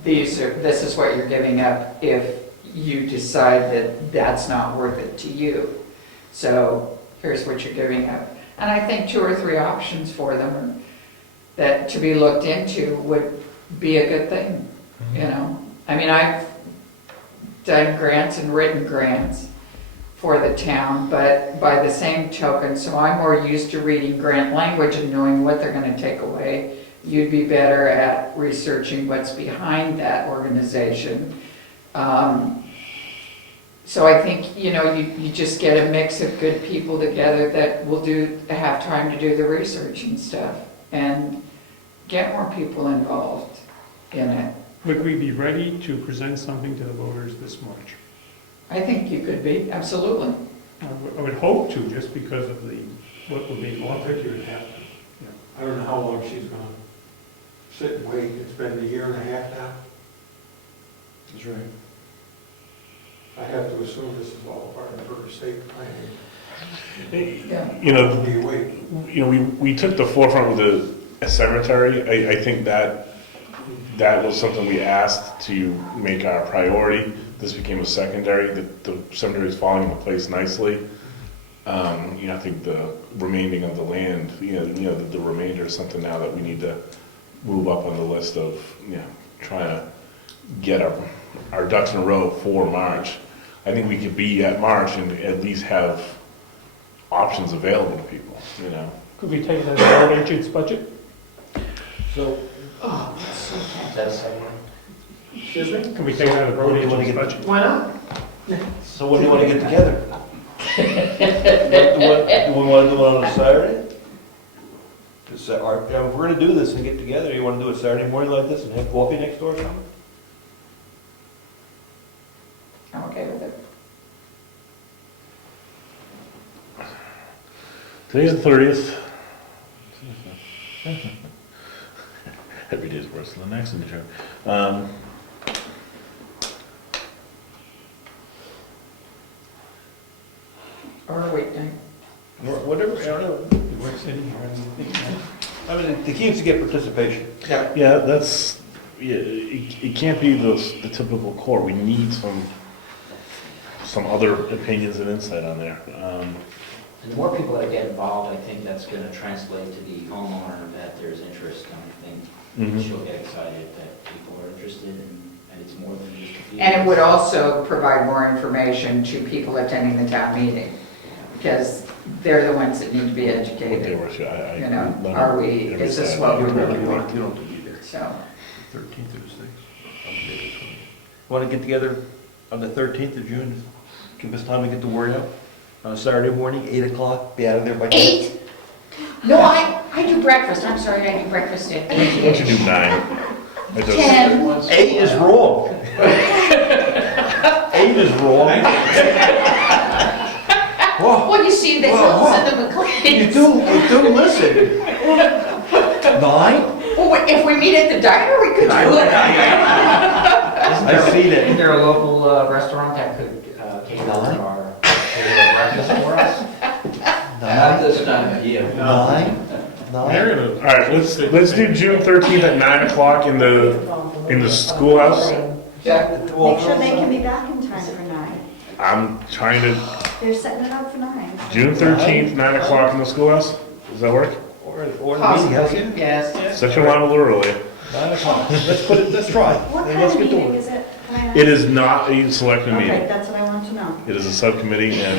this is what you're giving up if you decide that that's not worth it to you. So here's what you're giving up. And I think 2 or 3 options for them that to be looked into would be a good thing, I mean, I've done grants and written grants for the town, but by the same token, so I'm more used to reading grant language and knowing what they're gonna take away. You'd be better at researching what's behind that organization. So I think, you just get a mix of good people together that will have time to do the research and stuff, and get more people involved in it. Would we be ready to present something to the voters this March? I think you could be, absolutely. I would hope to, just because of what would be Well, I offered. think you would have to. I don't know how long she's gonna sit and wait. It's been a year and a half now. That's right. I have to assume this is all part of her estate planning. Yeah. You know, Be waiting. we took the forefront with a cemetery, I think that was something we asked to make our priority. This became a secondary, the cemetery is falling into place nicely. I think the remaining of the land, the remainder is something now that we need to move up on the list of, trying to get our ducks in a row for March. I think we could be at March and at least have options available to people, Could we take it out of the road agent's budget? So, That's, Excuse me? Can we take it out of the road You wanna agent's get- budget? Why not? so when do you want to get together? Do we want to do it on a Saturday? If we're going to do this and get together, you want to do it Saturday morning like this and have coffee next door or something? I'm okay with it. Today's the 30th. Every day's worse than the next, in the Or a weekday. Whatever, I don't know. Work city, I mean, the key is to get participation. Yeah, that's, it can't be the typical core. We need some other opinions and insight on there. and the more people that get involved, I think that's gonna translate to the homeowner that there's interest, and I think Mhm. she'll get excited that people are interested and it's more than just a few. And it would also provide more information to people attending the town meeting, because they're the ones that need to be What they educated. were, I You know, let are them we, every is this Saturday. what we You really don't want? have to be there. So, 13th or the 6th. Want to get together on the 13th of June? Give us time to get the word out. On a Saturday morning, 8 o'clock, be out of there by 10. 8? No, I do breakfast. I'm sorry, I do breakfast at Why don't you 8. do 9? I just- 10. 8 is wrong. 8 is wrong. Whoa, Well, you see the Whoa, hills and the McLeans. you do listen. 9? Well, if we meet at the diner, we could do it. I've seen Isn't it. there a local restaurant that could cater our breakfast for us? Not this time of year. 9? All right, let's do June 13th at 9 o'clock in the schoolhouse. Yeah. Well, Make sure they can be back in time for 9. I'm trying to, They're setting it up for 9. June 13th, 9 o'clock in the schoolhouse. Does that work? Or the meeting house. possibly, yes. Set your alarm a little early. 9 o'clock. Let's try. What And kind let's of get to meeting work. is it? Can I ask? It is not a selectmen Okay, meeting. that's what I want to know. It is a subcommittee, and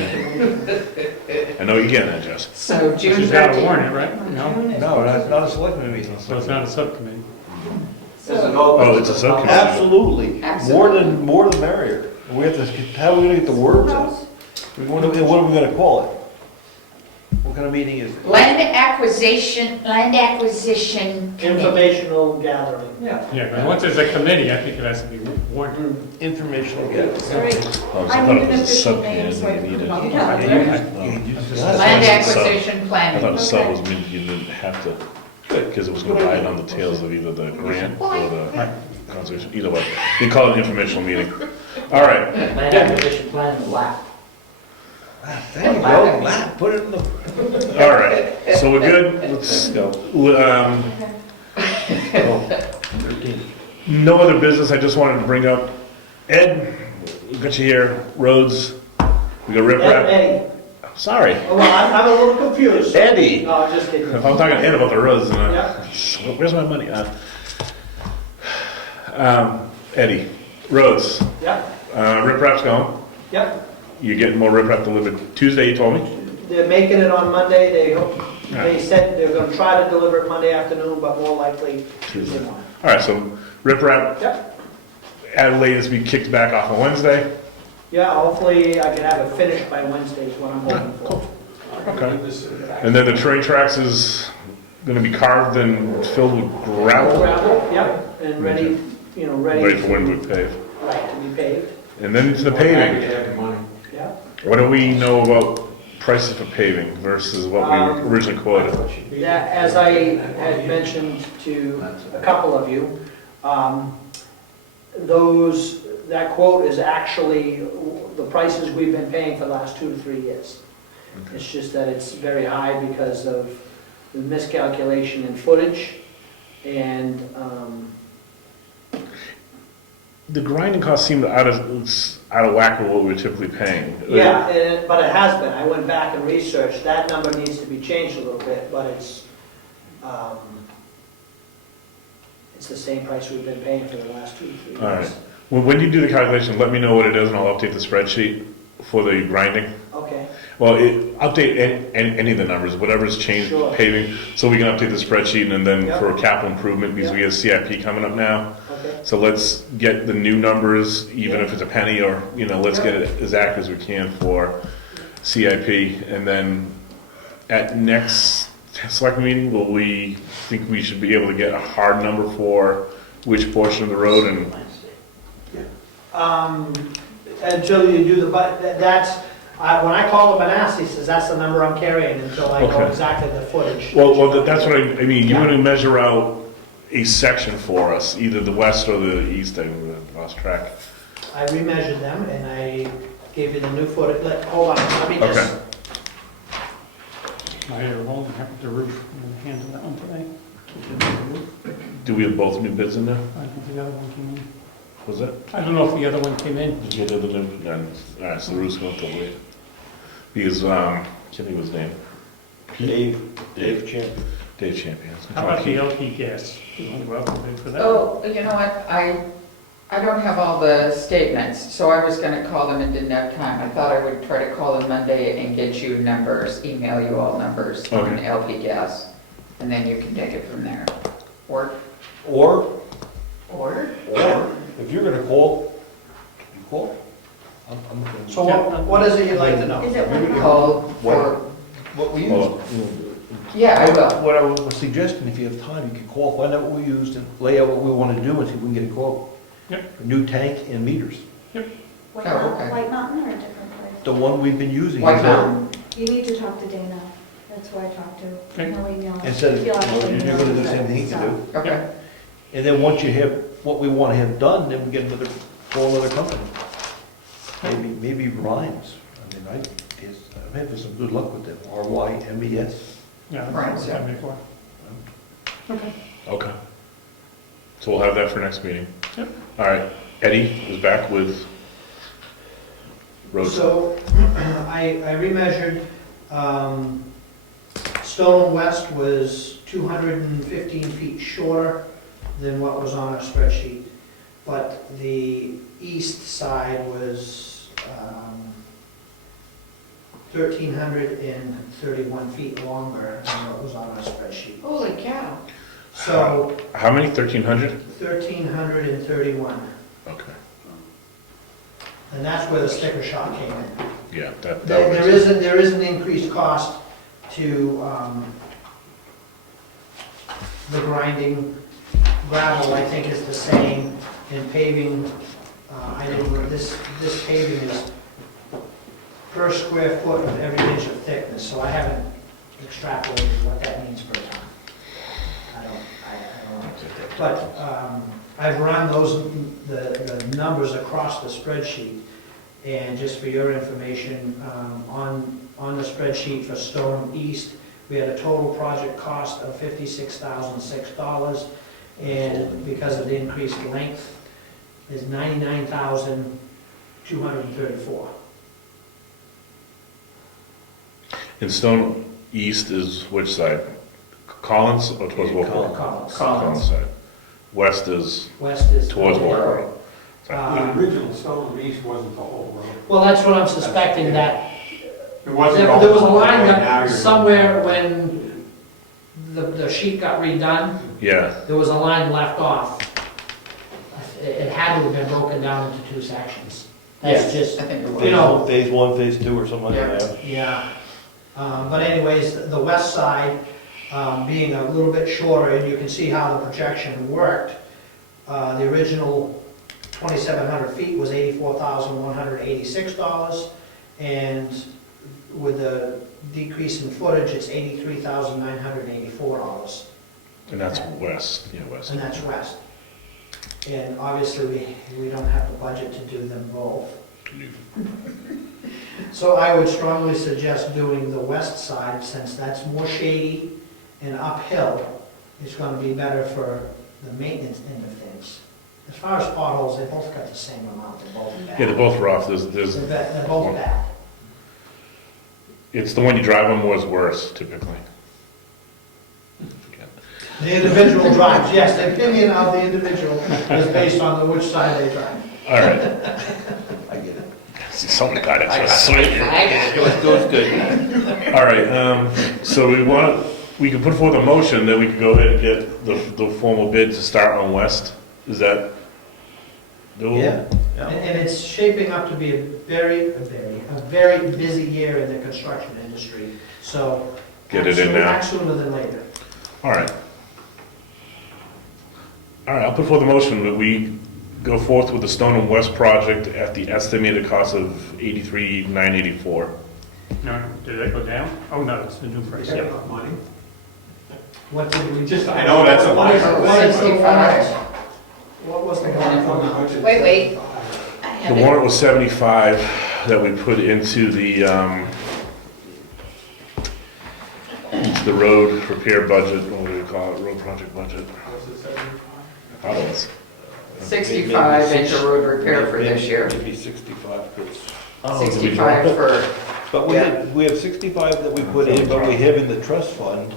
I know you're getting that, Jess. So June She's got to 13th. warn it, right? No? June is- No, not a selectment meeting. So it's not a subcommittee. There's an open. Oh, it's a subcommittee. Absolutely. Absolutely. More the merrier. We have to, how are we gonna get the words out? What are we gonna call it? What kind of meeting is it? Land acquisition. Informational gathering. Yeah. Yeah, but once there's a committee, I think it has to be warned. Informational gathering. Sorry, Oh, so I I thought need it an was a official subcommittee, name so I you can needed. put it Yeah. on. Land Sub. acquisition I planning. thought a sub Okay. was meant you didn't have to, because it was gonna ride on the tails of either the grant or the conservation, either way. You call it an informational meeting. All right, Land acquisition plan in the lap. There you go, Matt, put it in the. all right. So we're good. Let's go. 13. No other business. I just wanted to bring up, Ed, we got you here, roads. We got rip rap. Eddie, Sorry, well, I'm a little confused. Eddie. No, just kidding. If I'm talking to Ed about the roads, Yeah. where's my money? Eddie, roads. Yep, Rip rap's going. yep. You're getting more rip rap delivered Tuesday, you told me? They're making it on Monday. They said they're gonna try to deliver it Monday afternoon, but more likely Tuesday morning. All right, so rip rap, Yep. at latest, be kicked back off on Wednesday. Yeah, hopefully I can have it finished by Wednesday is what I'm hoping for. Okay. And then the train tracks is gonna be carved and filled with gravel, Gravel, yep, and ready, ready for when we pave. Right, to be paved, And then to the paving. yeah. What do we know about prices for paving versus what we originally quoted? Yeah, as I had mentioned to a couple of you, that quote is actually the prices we've been paying for the last 2 to 3 years. It's just that it's very high because of the miscalculation in footage, and, The grinding costs seemed out of whack with what we were typically paying. yeah, but it has been. I went back and researched. That number needs to be changed a little bit, but it's the same price we've been paying for the last 2 to 3 years. All right. Well, when you do the calculation, let me know what it is and I'll update the spreadsheet for the grinding. Okay, Well, update any of the numbers, whatever's changed, Sure. paving, so we can update the spreadsheet and then Yep. for capital improvement, because we have CIP coming up now. okay. So let's get the new numbers, even Yeah. if it's a penny or, let's get it as accurate as we can for CIP. And then at next select meeting, will we think we should be able to get a hard number for which portion of the road and, Until you do the, that's, when I call him and ask, he says, that's the number I'm carrying until I know Okay. exactly the footage. well, that's what I mean, you Yeah. want to measure out a section for us, either the west or the east, I lost track. I remeasured them and I gave you the new footage. Hold on, let me just, Okay. I won't have the roof, I'm gonna handle that one today. Do we have both new bids in there? I think the other one came in. Was it? I don't know if the other one came in. Did you get the new, all right, so the roof's going to wait. Because, can't think of his name. Dave Champion. Dave Champion. How about the LP gas? Do you want to go out and bid for that? Oh, you know what, I don't have all the statements, so I was gonna call them and didn't have time. I thought I would try to call them Monday and get you numbers, email you all numbers on Okay. LP gas, and then you can take it from there. Or, Or or, if you're gonna call, you call. I'm so what is it you'd like to know? Is it one? call for, What we Well, used. yeah, I will. What I was suggesting, if you have time, you can call, find out what we used, and lay out what we want to do, and see if we can get a quote. Yep. A new tank and meters. White Oh, Mountain, okay. White Mountain or a different place? The one we've been using. White Mountain. You need to talk to Dana. That's who I talked to. Okay. He'll email. Instead of, He'll actually you're gonna do the email same thing he us, can do. Okay, And then once you have what we want to have done, then we get another, call another company. Maybe Rhymes. I mean, I've had some good luck with them. RYMES. Yeah, I've Right, heard that before. Okay. Okay. So we'll have that for next meeting. Yep. All right, Eddie is back with roads. So I remeasured, Stone West was 215 feet shorter than what was on our spreadsheet, but the east side was 1,331 feet longer than what was on our spreadsheet. holy cow. So How many? 1,300? 1,331, Okay. and that's where the sticker shock came in. Yeah, that There was. there is an increased cost to the grinding. Gravel, I think, is the same, and paving, I didn't, this paving is per square foot of every inch of thickness, so I haven't extrapolated what that means per ton. I don't know. But I've run the numbers across the spreadsheet, and just for your information, on the spreadsheet for Stone East, we had a total project cost of $56,006, and because of the increased length, is $99,234. And Stone East is which side? Collins or towards Yeah, Wolf? Collins. Collins side. West is, West is. Towards Wolf. The original Stone East wasn't the whole road. Well, that's what I'm suspecting, that It wasn't there all was a the way, line now that you're- somewhere when the sheet got redone, yeah, there was a line left off. It had to have been broken down into two sections. That's just, I think it you was. know, Phase 1, phase 2, or something like that. yeah. But anyways, the west side, being a little bit shorter, and you can see how the projection worked. The original 2,700 feet was $84,186, and with the decrease in footage, it's $83,984, and that's west, yeah, west. and that's west. And obviously, we don't have the budget to do them both. So I would strongly suggest doing the west side, since that's more shady and uphill is gonna be better for the maintenance end of things. As far as potholes, they both got the same amount, they're both bad. Yeah, they're both rough. They're both bad. It's the one you drive on more is worse typically. The individual drives, yes, the opinion of the individual is based on which side they drive. All right. I get it. See, someone got it. So sweet. It goes good. All right, so we can put forth a motion, then we can go ahead and get the formal bid to start on West. Is that doable? Yeah. And it's shaping up to be a very busy year in the construction industry, so. Get it in now. Act sooner than later. All right. All right, I'll put forth a motion that we go forth with the Stone and West project at the estimated cost of $83,984. No, did that go down? Oh, no, it's the new price, yeah. Money? What did we Just, I know that's a lot. What was the warrant amount? Wait. I have The it. warrant was 75 that we put into the road repair budget, what do we call it, road project budget? I thought it was. 65 into road repair for this year. Maybe 65, because. Oh, did we drop 65 it? for, But we have 65 that we put in, but we have in the trust fund.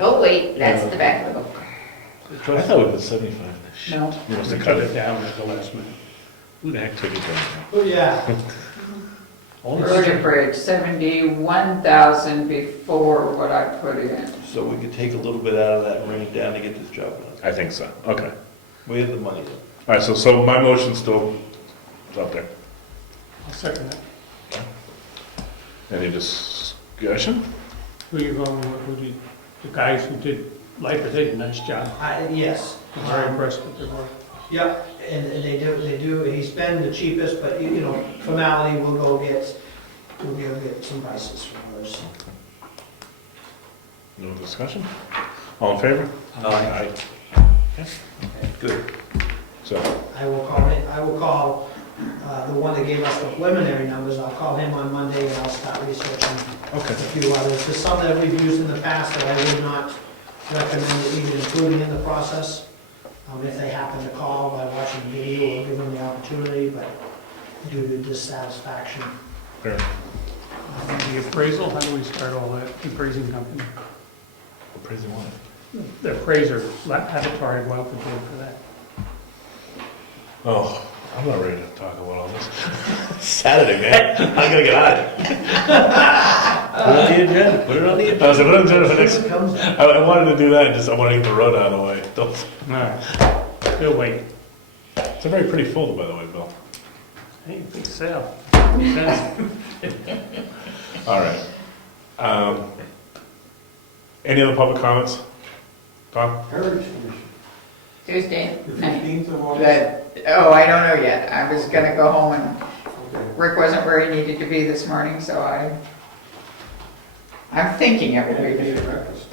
Oh, wait, that's the back of the book. The I trust thought it was 75. no, You must We have cut cut it it. down at the last minute. Who the heck took it down? Oh, yeah. road and bridge, 71,000 before what I put in. So we could take a little bit out of that and bring it down to get this job done. I think so, okay. We have the money. All right, so my motion's still up there. I'll second that. Any discussion? Who you going with? The guys who did, Lifer did a nice job. Yes. I'm very impressed with their work. Yep, and they do, he's been the cheapest, but, you know, formality, we'll go get some prices from others. No discussion? All in favor? Aye. Good. So, I will call the one that gave us the preliminary numbers, I'll call him on Monday and I'll start researching okay. a few others. There's some that we've used in the past that I would not recommend even including in the process. If they happen to call by watching the video, we'll give them the opportunity, but due to dissatisfaction. Fair. The appraisal, how do we start all that? The appraising company. Appraising what? The appraiser, Laboratory, well prepared for that. Oh, I'm not ready to talk about all this. Saturday, man. I'm gonna get on it. Put it on the agenda, put it on the agenda. I was like, what am I doing for next? It comes up. I wanted to do that, I want to get the road out of the way. Don't- All right, we'll wait. It's a very pretty folder, by the way, Bill. Hey, big sale. Makes sense. All right. Any other public comments? Tom? Heritage Commission, Tuesday the night. 15th of August. I don't know yet. I was gonna go home and Okay. Rick wasn't where he needed to be this morning, so I'm thinking of Maybe it. a breakfast.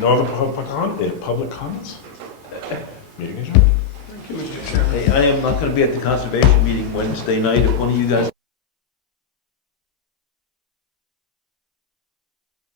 No other public comments? Meeting adjourned. Hey, I am not gonna be at the conservation meeting Wednesday night. If one of you guys